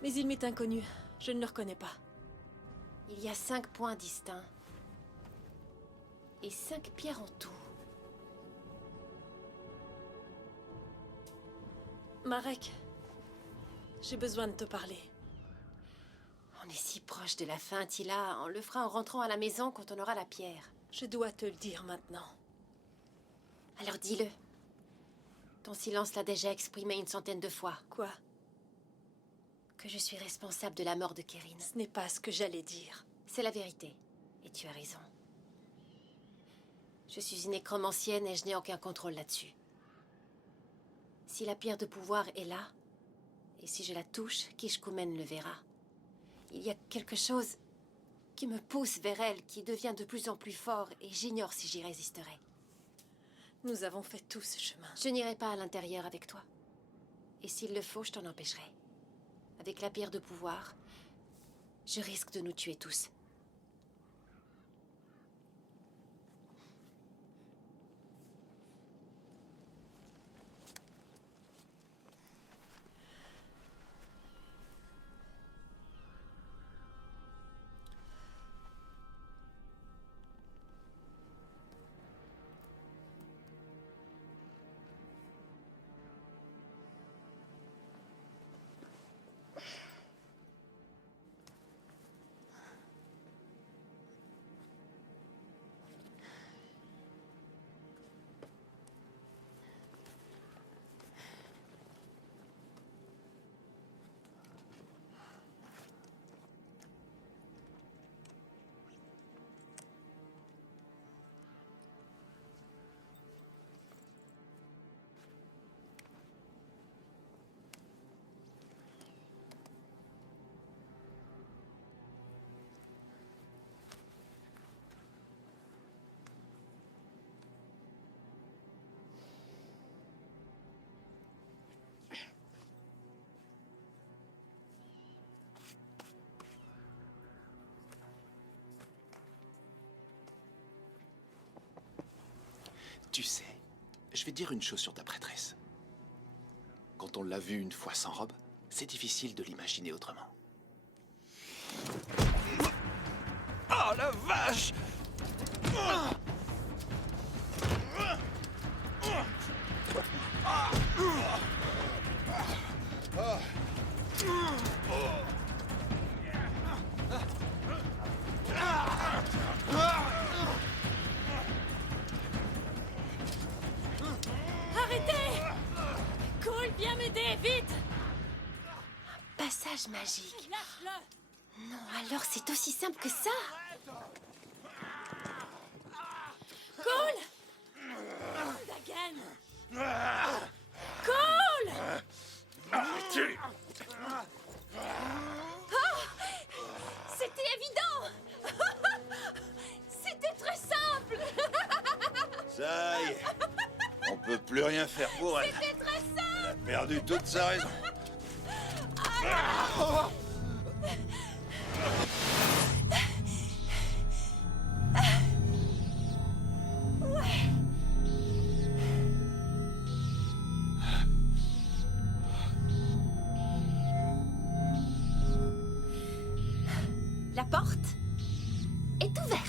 Mais il m'est inconnu. Je ne le reconnais pas. Il y a 5 points distincts. Et 5 pierres en tout. Marek, j'ai besoin de te parler. On est si proche de la fin, Tila. On le fera en rentrant à la maison quand on aura la pierre. Je dois te le dire maintenant. Alors dis-le. Ton silence l'a déjà exprimé une centaine de fois. Quoi? Que je suis responsable de la mort de Kérine. Ce n'est pas ce que j'allais dire. C'est la vérité. Et tu as raison. Je suis une nécromancienne et je n'ai aucun contrôle là-dessus. Si la pierre de pouvoir est là, et si je la touche, Kishkumen le verra. Il y a quelque chose qui me pousse vers elle, qui devient de plus en plus fort, et j'ignore si j'y résisterai. Nous avons fait tout ce chemin. Je n'irai pas à l'intérieur avec toi. Et s'il le faut, je t'en empêcherai. Avec la pierre de pouvoir, je risque de nous tuer tous. Tu sais, je vais dire une chose sur ta prêtresse. Quand on l'a vue une fois sans robe, c'est difficile de l'imaginer autrement. Oh la vache! Arrêtez! Cole, viens m'aider, vite! Passage magique. Lâche-le! Non, alors c'est aussi simple que ça? Cole! Dagan! Cole! C'était évident! C'était très simple! Ça y est. On peut plus rien faire pour elle. C'était très simple! Elle a perdu toute sa raison. La porte est ouverte.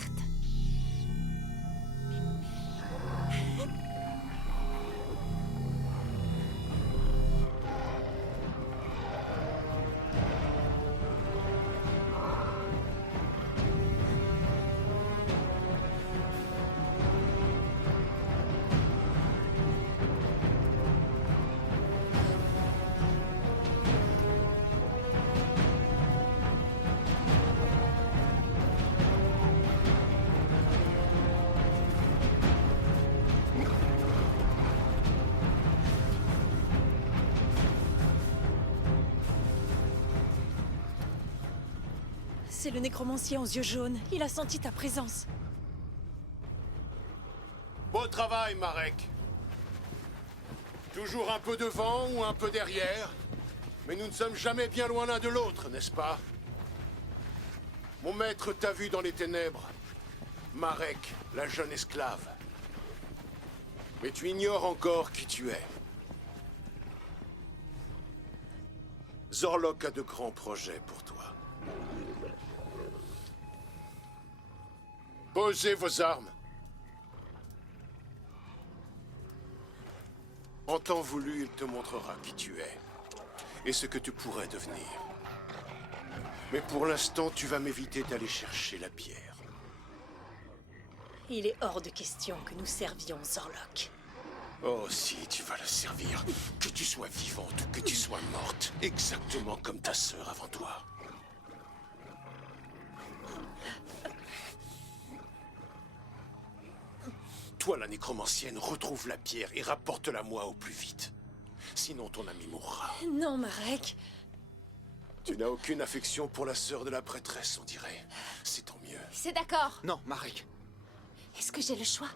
C'est le nécromancien aux yeux jaunes. Il a senti ta présence. Beau travail, Marek. Toujours un peu devant ou un peu derrière, mais nous ne sommes jamais bien loin l'un de l'autre, n'est-ce pas? Mon maître t'a vu dans les ténèbres. Marek, la jeune esclave. Mais tu ignores encore qui tu es. Zorlok a de grands projets pour toi. Posez vos armes. En temps voulu, il te montrera qui tu es et ce que tu pourrais devenir. Mais pour l'instant, tu vas m'éviter d'aller chercher la pierre. Il est hors de question que nous servions Zorlok. Oh, si, tu vas le servir. Que tu sois vivante ou que tu sois morte. Exactement comme ta sœur avant toi. Toi, la nécromancienne, retrouve la pierre et rapporte-la moi au plus vite. Sinon, ton ami mourra. Non, Marek. Tu n'as aucune affection pour la sœur de la prêtresse, on dirait. C'est tant mieux. C'est d'accord. Non, Marek. Est-ce que j'ai le choix?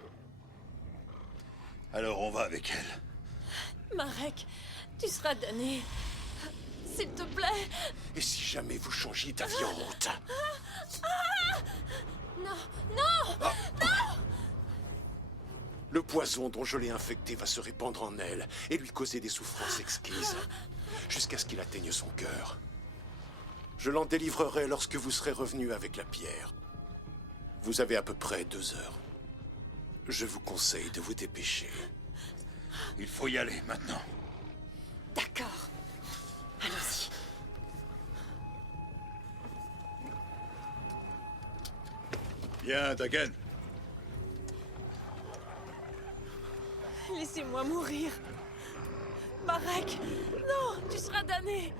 Alors on va avec elle. Marek, tu seras damné. S'il te plaît. Et si jamais vous changiez d'avis en route? Non, non, non! Le poison dont je l'ai infecté va se répandre en elle et lui causer des souffrances exquises, jusqu'à ce qu'il atteigne son cœur. Je l'en délivrerai lorsque vous serez revenu avec la pierre. Vous avez à peu près 2 heures. Je vous conseille de vous dépêcher. Il faut y aller maintenant. D'accord. Allons-y. Viens, Dagen. Laissez-moi mourir. Marek, non, tu seras damné.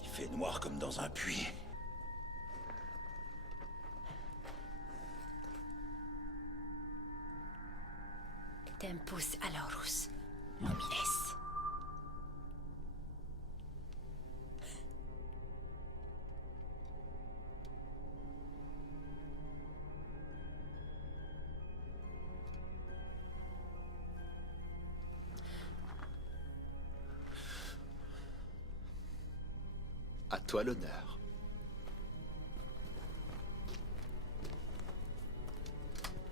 Il fait noir comme dans un puits. Tempus alorus lumines. À toi l'honneur.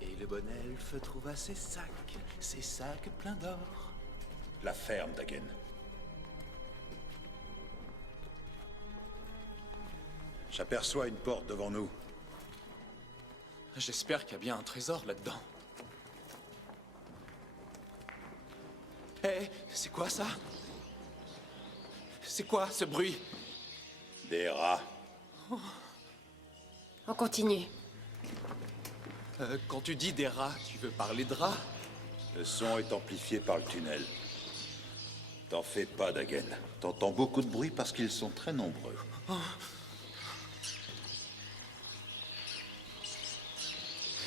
Et le bon elfe trouva ses sacs pleins d'or. La ferme, Dagen. J'aperçois une porte devant nous. J'espère qu'il y a bien un trésor là-dedans. Hé, c'est quoi ça? C'est quoi ce bruit? Des rats. On continue. Quand tu dis des rats, tu veux parler de rats? Le son est amplifié par le tunnel. T'en fais pas, Dagen. T'entends beaucoup de bruit parce qu'ils sont très nombreux.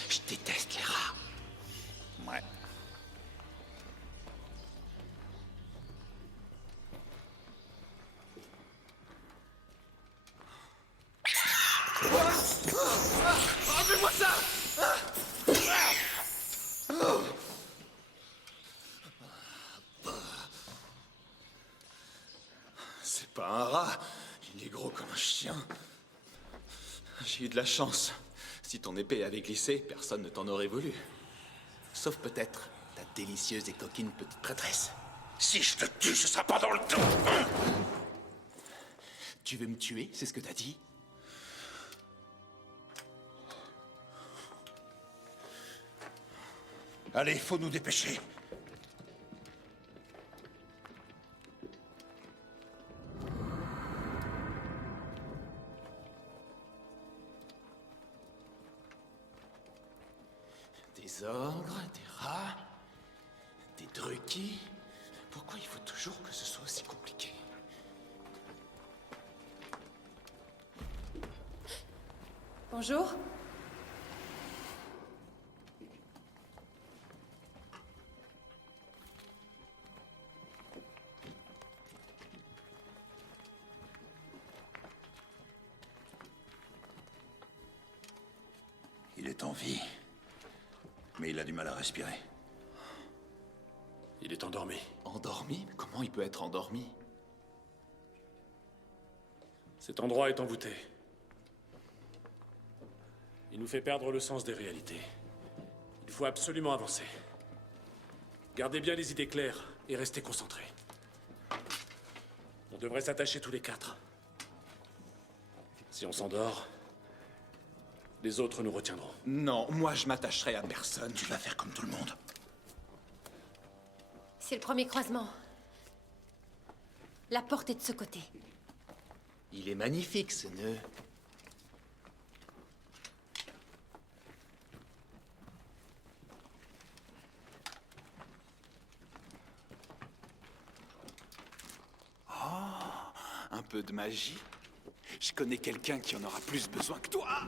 Je déteste les rats. Ouais. Enlevez-moi ça! C'est pas un rat. Il est gros comme un chien. J'ai eu de la chance. Si ton épée avait glissé, personne ne t'en aurait voulu. Sauf peut-être ta délicieuse et coquine petite prêtresse. Si je te tue, ce sera pas dans le temps. Tu veux me tuer, c'est ce que t'as dit? Allez, faut nous dépêcher. Des ogres, des rats, des druchis. Pourquoi il faut toujours que ce soit aussi compliqué? Bonjour. Il est en vie. Mais il a du mal à respirer. Il est endormi. Endormi? Comment il peut être endormi? Cet endroit est envoûté. Il nous fait perdre le sens des réalités. Il faut absolument avancer. Gardez bien les idées claires et restez concentrés. On devrait s'attacher tous les 4. Si on s'endort, les autres nous retiendront. Non, moi je m'attacherai à personne. Tu vas faire comme tout le monde. C'est le premier croisement. La porte est de ce côté. Il est magnifique, ce nœud. Oh, un peu de magie. Je connais quelqu'un qui en aura plus besoin que toi.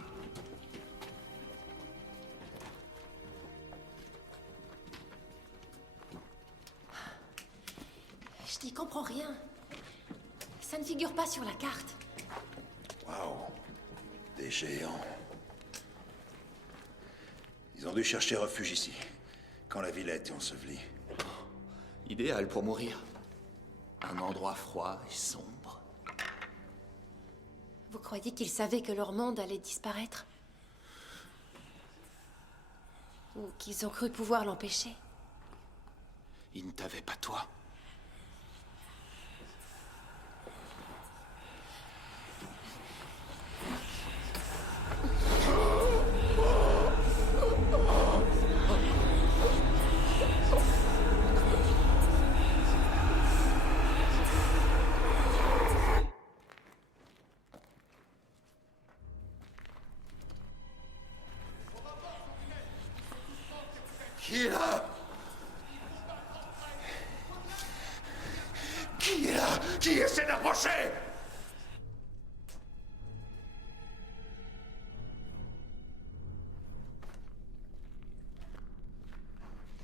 Je n'y comprends rien. Ça ne figure pas sur la carte. Waouh. Des géants. Ils ont dû chercher refuge ici, quand la ville a été ensevelie. Idéal pour mourir. Un endroit froid et sombre. Vous croyez qu'ils savaient que leur monde allait disparaître? Ou qu'ils ont cru pouvoir l'empêcher? Ils ne t'avaient pas toi. Qui est là? Qui est là? Qui essaie d'approcher?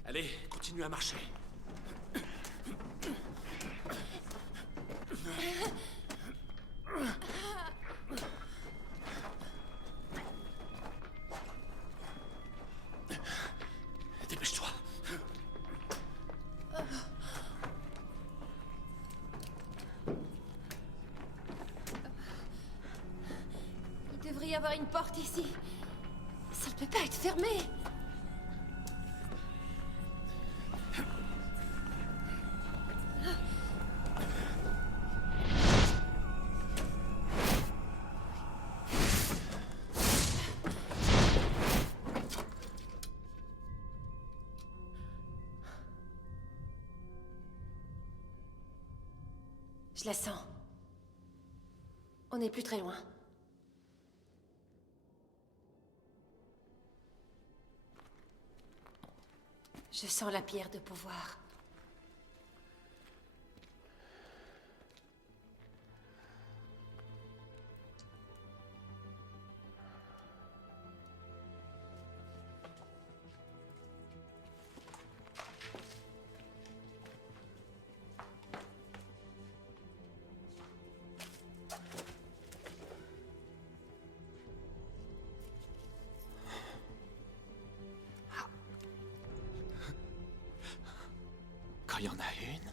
Allez, continue à marcher. Dépêche-toi. Il devrait y avoir une porte ici. Ça ne peut pas être fermé. Je la sens. On n'est plus très loin. Je sens la pierre de pouvoir. Quand il y en a une,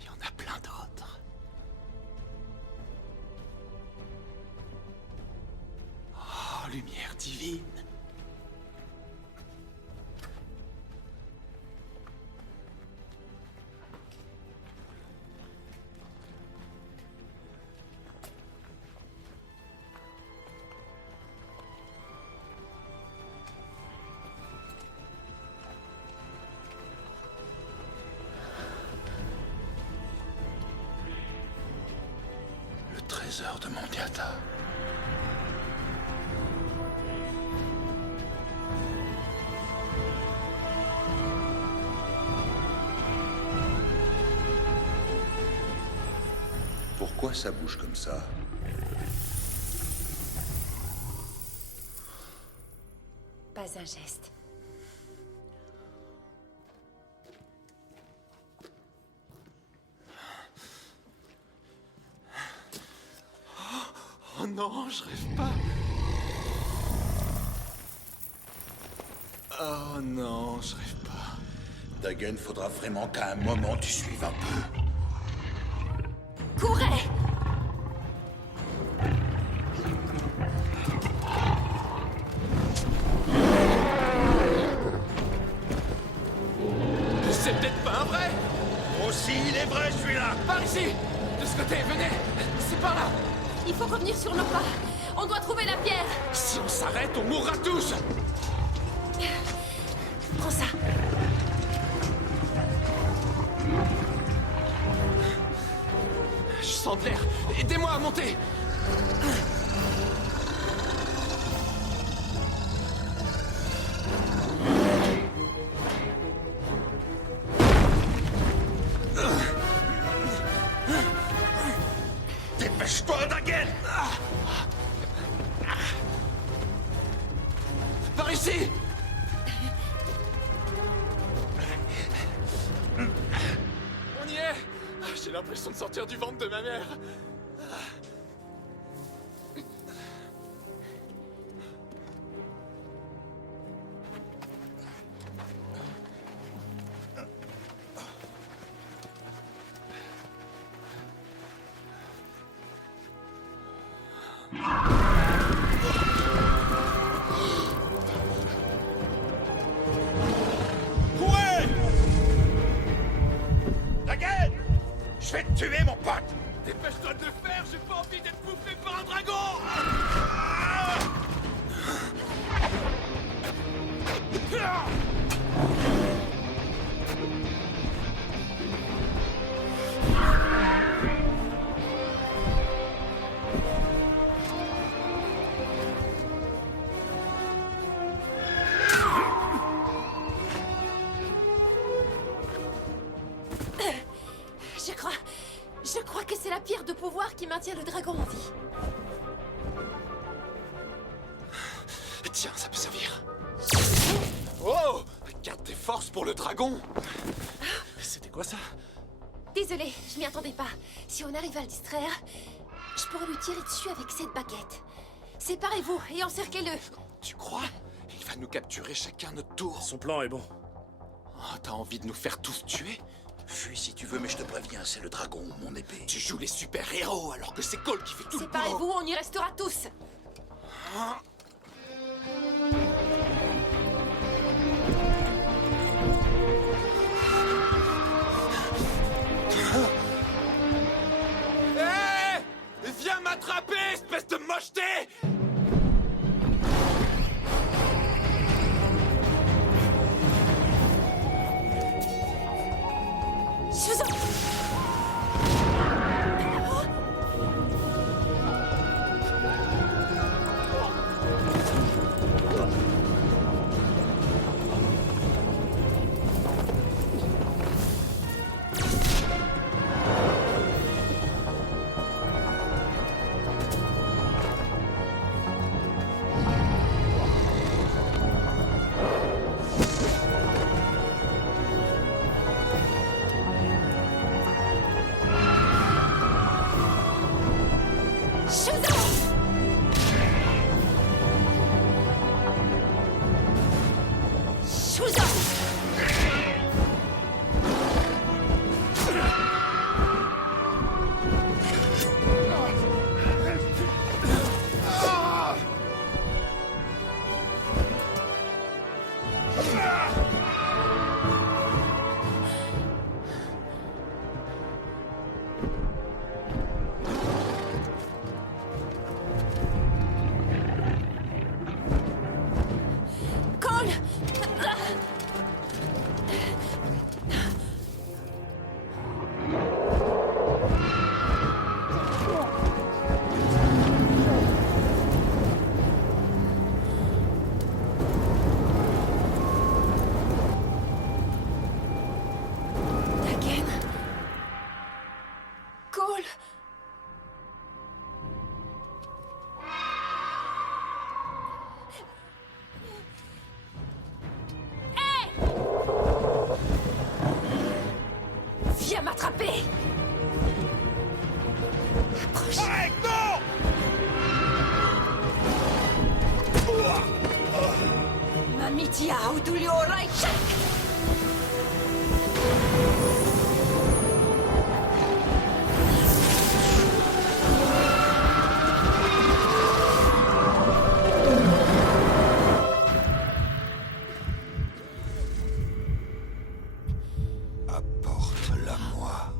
il y en a plein d'autres. Oh, lumière divine. Trésor de Mondiata. Pourquoi ça bouge comme ça? Pas un geste. Oh non, je rêve pas. Oh non, je rêve pas. Dagen, faudra vraiment qu'à un moment tu suives un peu. Courez! C'est peut-être pas un vrai! Aussi, il est vrai celui-là! Par ici! De ce côté, venez! C'est par là! Il faut revenir sur nos pas. On doit trouver la pierre. Si on s'arrête, on mourra tous! Prends ça. Sandler, aidez-moi à monter. Dépêche-toi, Dagen! Par ici. On y est. J'ai l'impression de sortir du ventre de ma mère. Dagen! Je vais te tuer, mon pote! Dépêche-toi de le faire, j'ai pas envie d'être bouffé par un dragon. Je crois que c'est la pierre de pouvoir qui maintient le dragon en vie. Tiens, ça peut servir. Oh! Garde tes forces pour le dragon. C'était quoi ça? Désolée, je m'y attendais pas. Si on arrive à le distraire, je pourrais lui tirer dessus avec cette baguette. Séparez-vous et encerclez-le. Tu crois? Il va nous capturer chacun notre tour. Son plan est bon. Oh, t'as envie de nous faire tous tuer? Fuis si tu veux, mais je te préviens, c'est le dragon, mon épée. Tu joues les super-héros alors que c'est Cole qui fait tout le boulot. Séparez-vous, on y restera tous. Hé! Viens m'attraper, espèce de mocheté! Viens m'attraper! Approche! Arrête, non! Mamitia Audulio Raichak! Apporte-la-moi.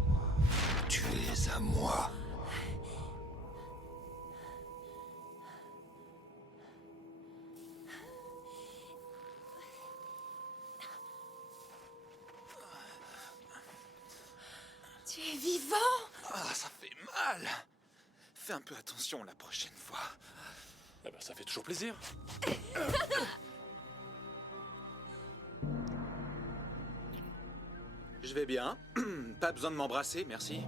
Tu es à moi. Tu es vivant! Ah, ça fait mal. Fais un peu attention la prochaine fois. Eh ben, ça fait toujours plaisir. Je vais bien. Pas besoin de m'embrasser, merci.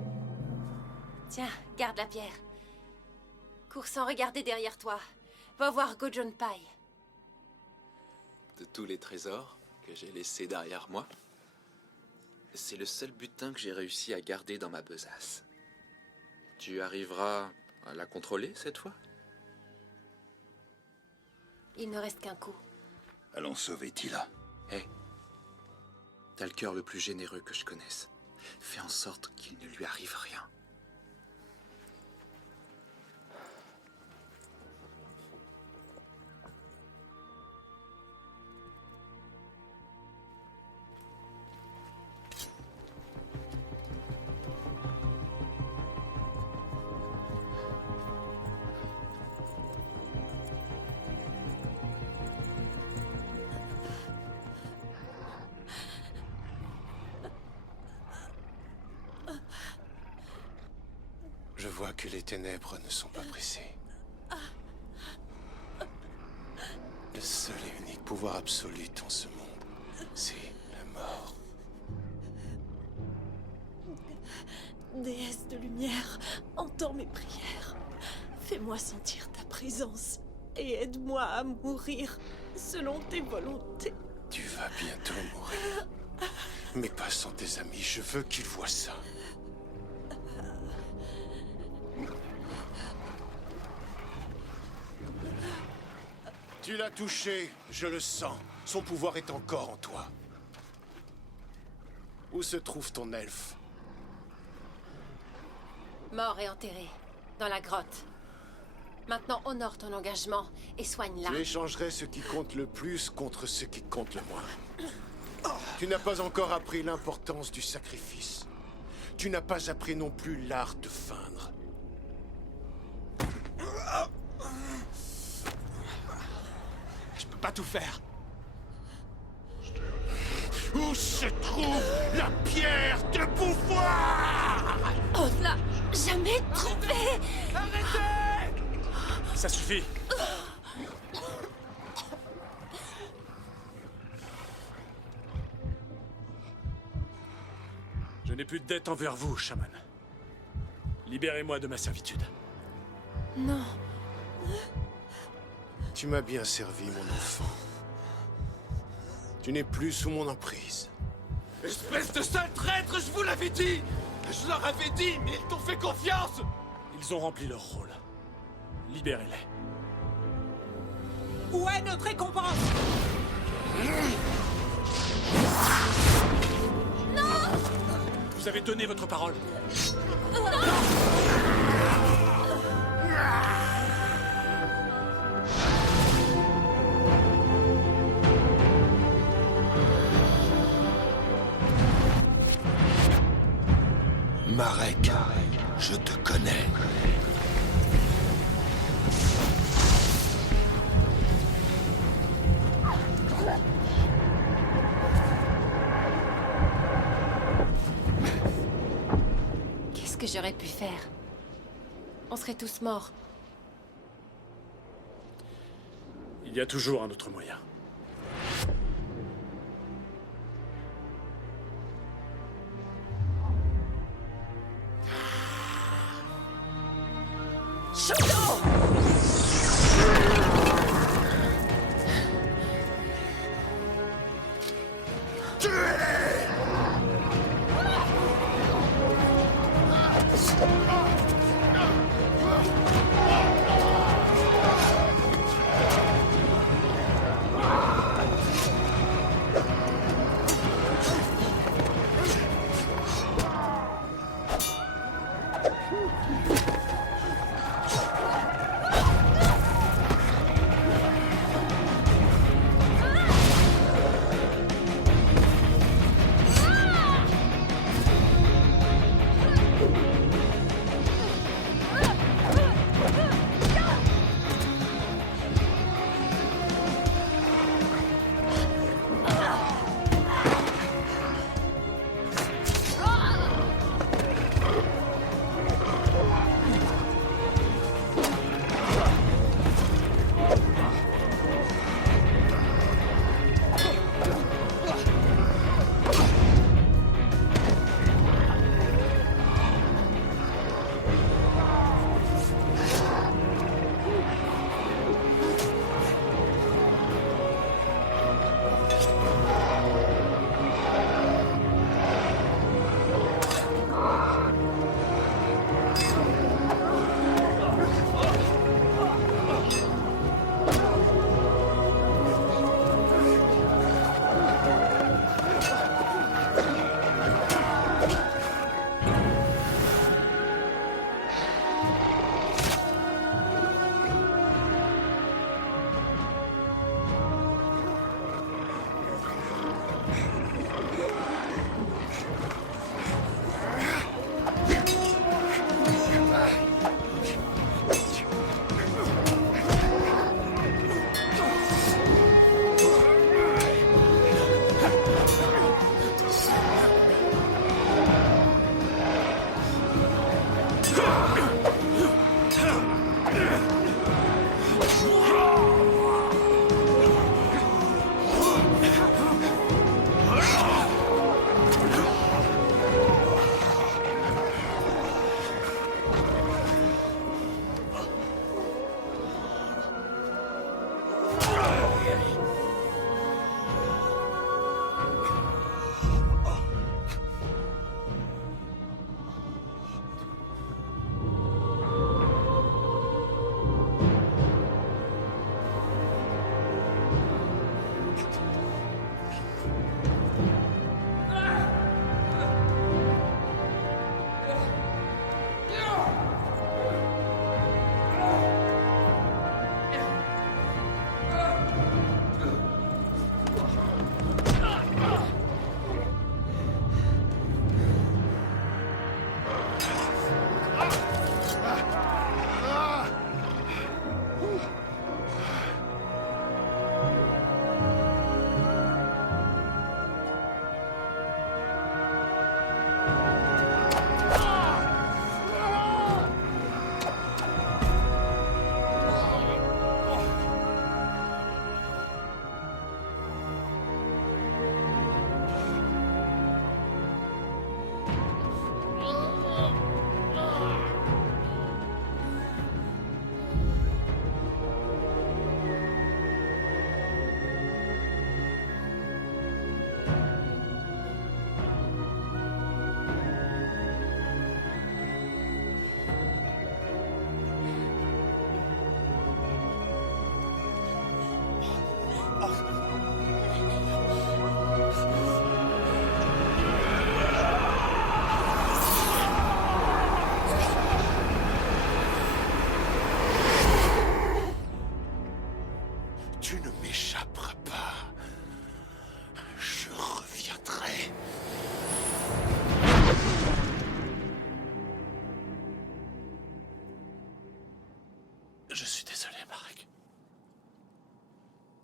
Tiens, garde la pierre. Cours sans regarder derrière toi. Va voir Gojon Pai. De tous les trésors que j'ai laissés derrière moi, c'est le seul butin que j'ai réussi à garder dans ma besace. Tu arriveras à la contrôler cette fois? Il ne reste qu'un coup. Allons sauver Tila. Hé, t'as le cœur le plus généreux que je connaisse. Fais en sorte qu'il ne lui arrive rien. Je vois que les ténèbres ne sont pas pressées. Le seul et unique pouvoir absolu dans ce monde, c'est la mort. Déesse de lumière, entends mes prières. Fais-moi sentir ta présence et aide-moi à mourir selon tes volontés. Tu vas bientôt mourir. Mais pas sans tes amis, je veux qu'ils voient ça. Tu l'as touché, je le sens. Son pouvoir est encore en toi. Où se trouve ton elfe? Mort et enterré. Dans la grotte. Maintenant, honore ton engagement et soigne-la. Tu échangerais ce qui compte le plus contre ce qui compte le moins. Tu n'as pas encore appris l'importance du sacrifice. Tu n'as pas appris non plus l'art de feindre. Je peux pas tout faire. Où se trouve la pierre de pouvoir? On ne l'a jamais trouvée! Arrêtez! Ça suffit. Je n'ai plus de dette envers vous, chaman. Libérez-moi de ma servitude. Non. Tu m'as bien servi, mon enfant. Tu n'es plus sous mon emprise. Espèce de sale traître, je vous l'avais dit! Je leur avais dit, mais ils t'ont fait confiance! Ils ont rempli leur rôle. Libérez-les. Où est notre récompense? Vous avez donné votre parole. Marek, je te connais. Qu'est-ce que j'aurais pu faire? On serait tous morts. Il y a toujours un autre moyen.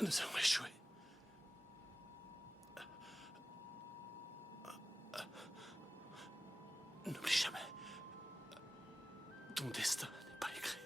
Nous avons échoué. N'oublie jamais. Ton destin n'est pas écrit.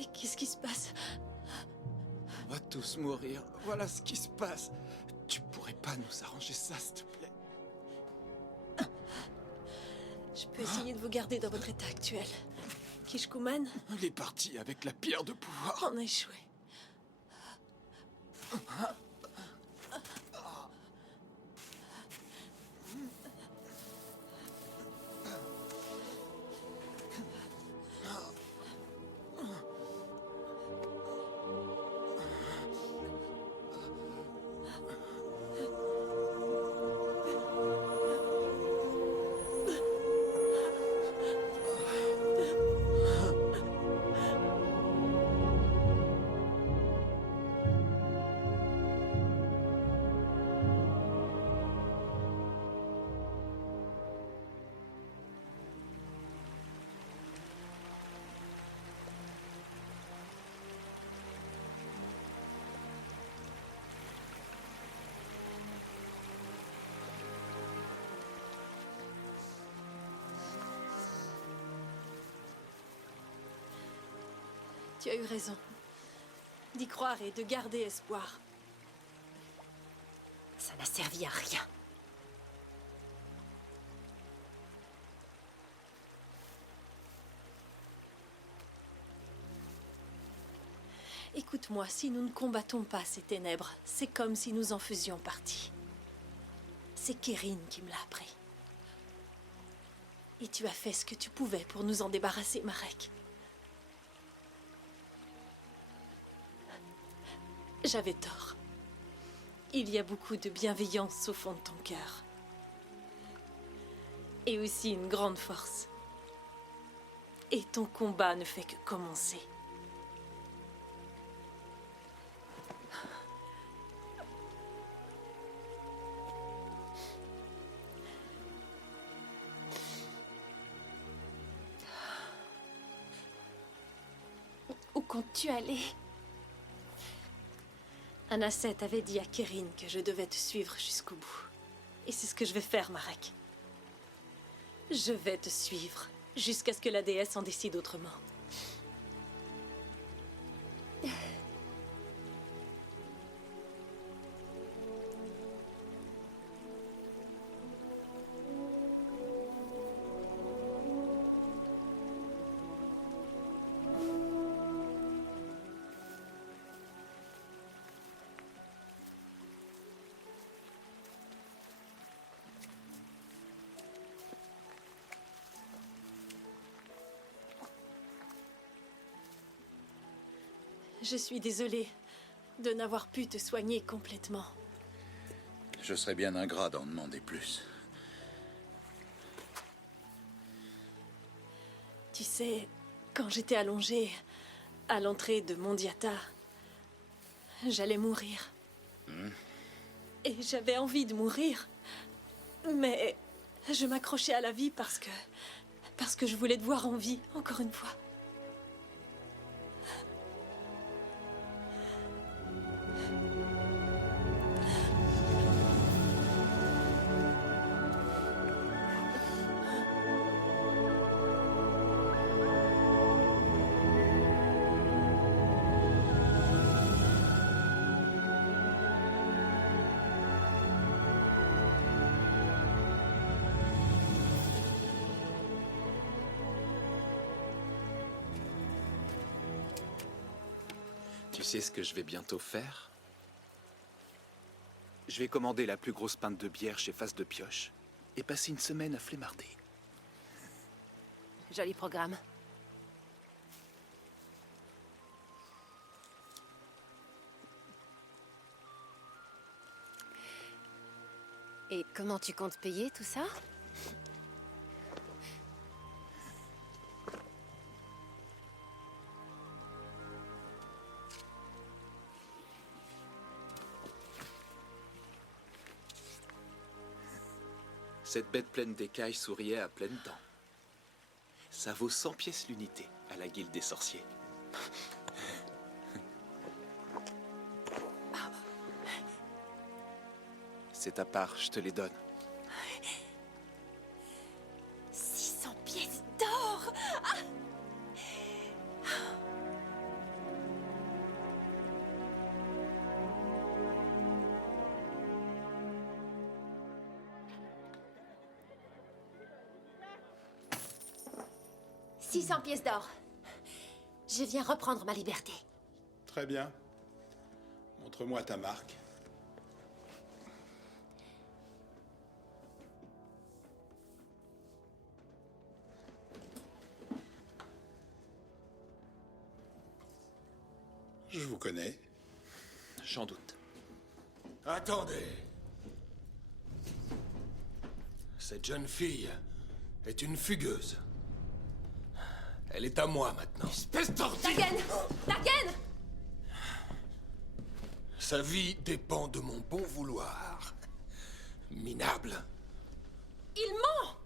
Et qu'est-ce qui se passe? On va tous mourir. Voilà ce qui se passe. Tu pourrais pas nous arranger ça, s'il te plaît? Je peux essayer de vous garder dans votre état actuel. Kishkuman? Il est parti avec la pierre de pouvoir. On a échoué. Tu as eu raison. D'y croire et de garder espoir. Ça n'a servi à rien. Écoute-moi, si nous ne combattons pas ces ténèbres, c'est comme si nous en faisions partie. C'est Kérine qui me l'a appris. Et tu as fait ce que tu pouvais pour nous en débarrasser, Marek. J'avais tort. Il y a beaucoup de bienveillance au fond de ton cœur. Et aussi une grande force. Et ton combat ne fait que commencer. Où comptes-tu aller? Anacet avait dit à Kérine que je devais te suivre jusqu'au bout. Et c'est ce que je vais faire, Marek. Je vais te suivre, jusqu'à ce que la déesse en décide autrement. Je suis désolée de n'avoir pu te soigner complètement. Je serais bien ingrat d'en demander plus. Tu sais, quand j'étais allongée à l'entrée de Mondiata, j'allais mourir. Et j'avais envie de mourir Mais je m'accrochais à la vie parce que je voulais te voir en vie, encore une fois. Tu sais ce que je vais bientôt faire? Je vais commander la plus grosse pinte de bière chez Face de Pioche et passer une semaine à flemmarder. Joli programme. Et comment tu comptes payer tout ça? Cette bête pleine d'écailles souriait à pleines dents. Ça vaut 100 pièces l'unité à la guilde des sorciers. C'est ta part, je te les donne. 600 pièces d'or! Ah! « 600 pièces d'or. Je viens reprendre ma liberté. » Très bien. Montre-moi ta marque. Je vous connais. J'en doute. Attendez. Cette jeune fille est une fugueuse. Elle est à moi maintenant. Espèce d'ordure! Daken! Daken! Sa vie dépend de mon bon vouloir. Minable. Il ment!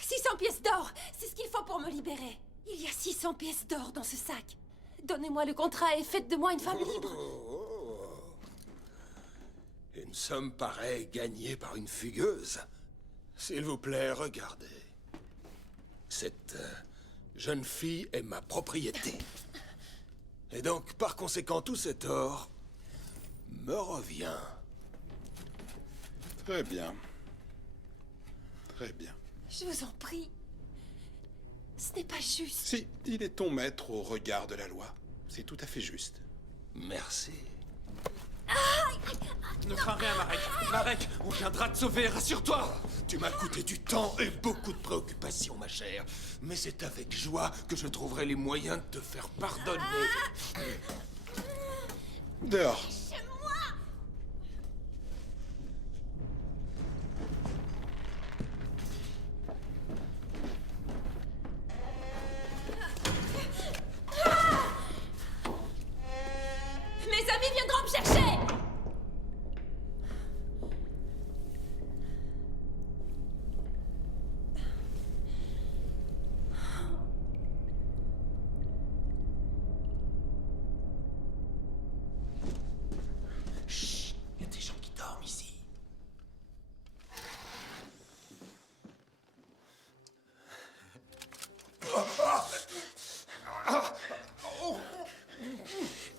600 pièces d'or, c'est ce qu'il faut pour me libérer. Il y a 600 pièces d'or dans ce sac. Donnez-moi le contrat et faites de moi une femme libre. Une somme pareille gagnée par une fugueuse. S'il vous plaît, regardez. Cette jeune fille est ma propriété. Et donc, par conséquent, tout cet or me revient. Très bien. Très bien. Je vous en prie. Ce n'est pas juste. Si, il est ton maître au regard de la loi. C'est tout à fait juste. Merci. Ne crains rien, Marek. Marek, on viendra te sauver, rassure-toi. Tu m'as coûté du temps et beaucoup de préoccupations, ma chère. Mais c'est avec joie que je trouverai les moyens de te faire pardonner. Dehors. Mes amis viendront me chercher! Chut, il y a des gens qui dorment ici.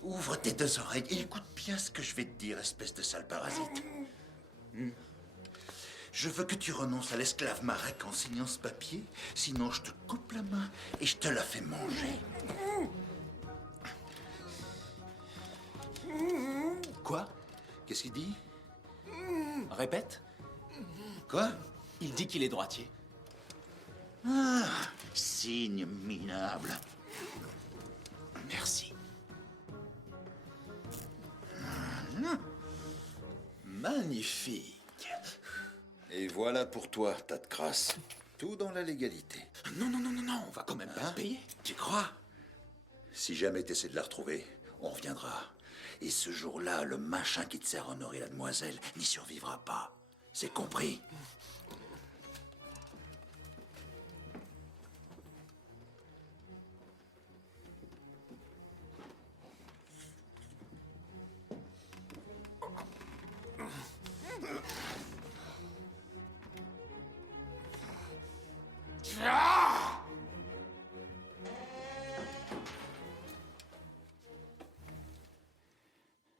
Ouvre tes deux oreilles et écoute bien ce que je vais te dire, espèce de sale parasite. Je veux que tu renonces à l'esclave Marek en signant ce papier, sinon je te coupe la main et je te la fais manger. Quoi? Qu'est-ce qu'il dit? Répète. Quoi? Il dit qu'il est droitier. Ah, signe minable. Merci. Magnifique. Et voilà pour toi, tas de crasse. Tout dans la légalité. Non, non, non, non, non, on va quand même pas se payer. Tu crois? Si jamais t'essaies de la retrouver, on reviendra. Et ce jour-là, le machin qui te sert à honorer la demoiselle n'y survivra pas. C'est compris.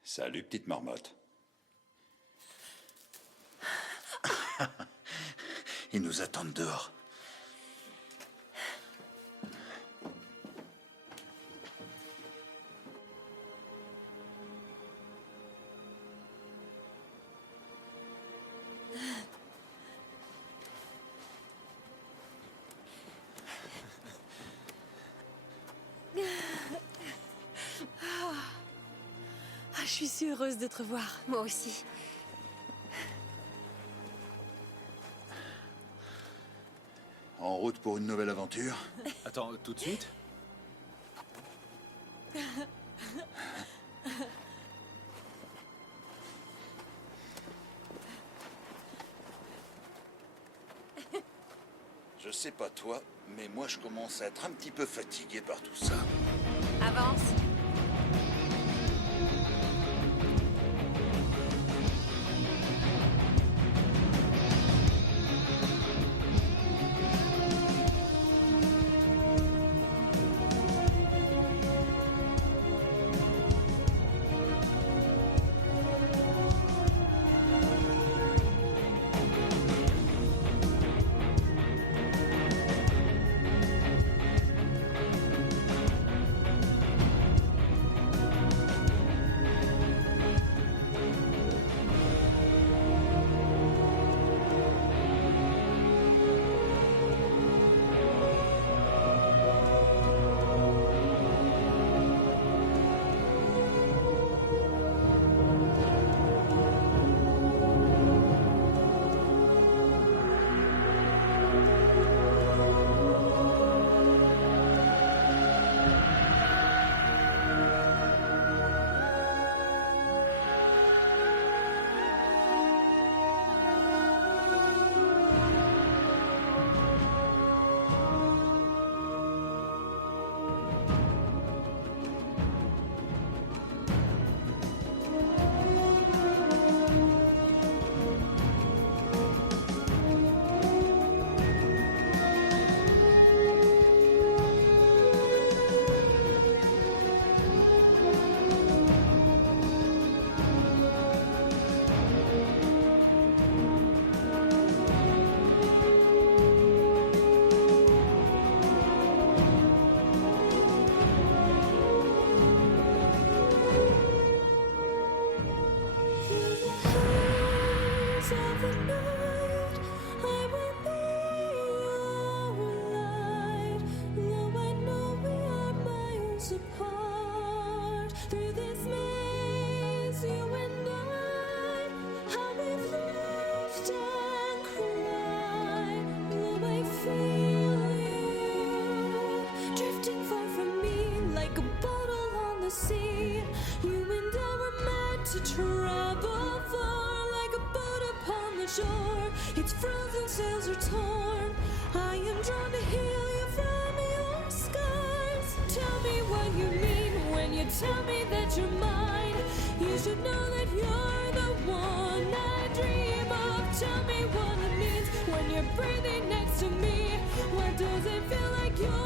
Salut, petite marmotte. Ils nous attendent dehors. Je suis si heureuse de te revoir. Moi aussi. En route pour une nouvelle aventure? Attends, tout de suite? Je sais pas toi, mais moi je commence à être un petit peu fatigué par tout ça. Avance. Its frozen sails are torn. I am drawn to heal you from your scars. Tell me what you mean when you tell me that you're mine. You should know that you're the one I dream of. Tell me what it means when you're breathing next to me. Why does it feel like you're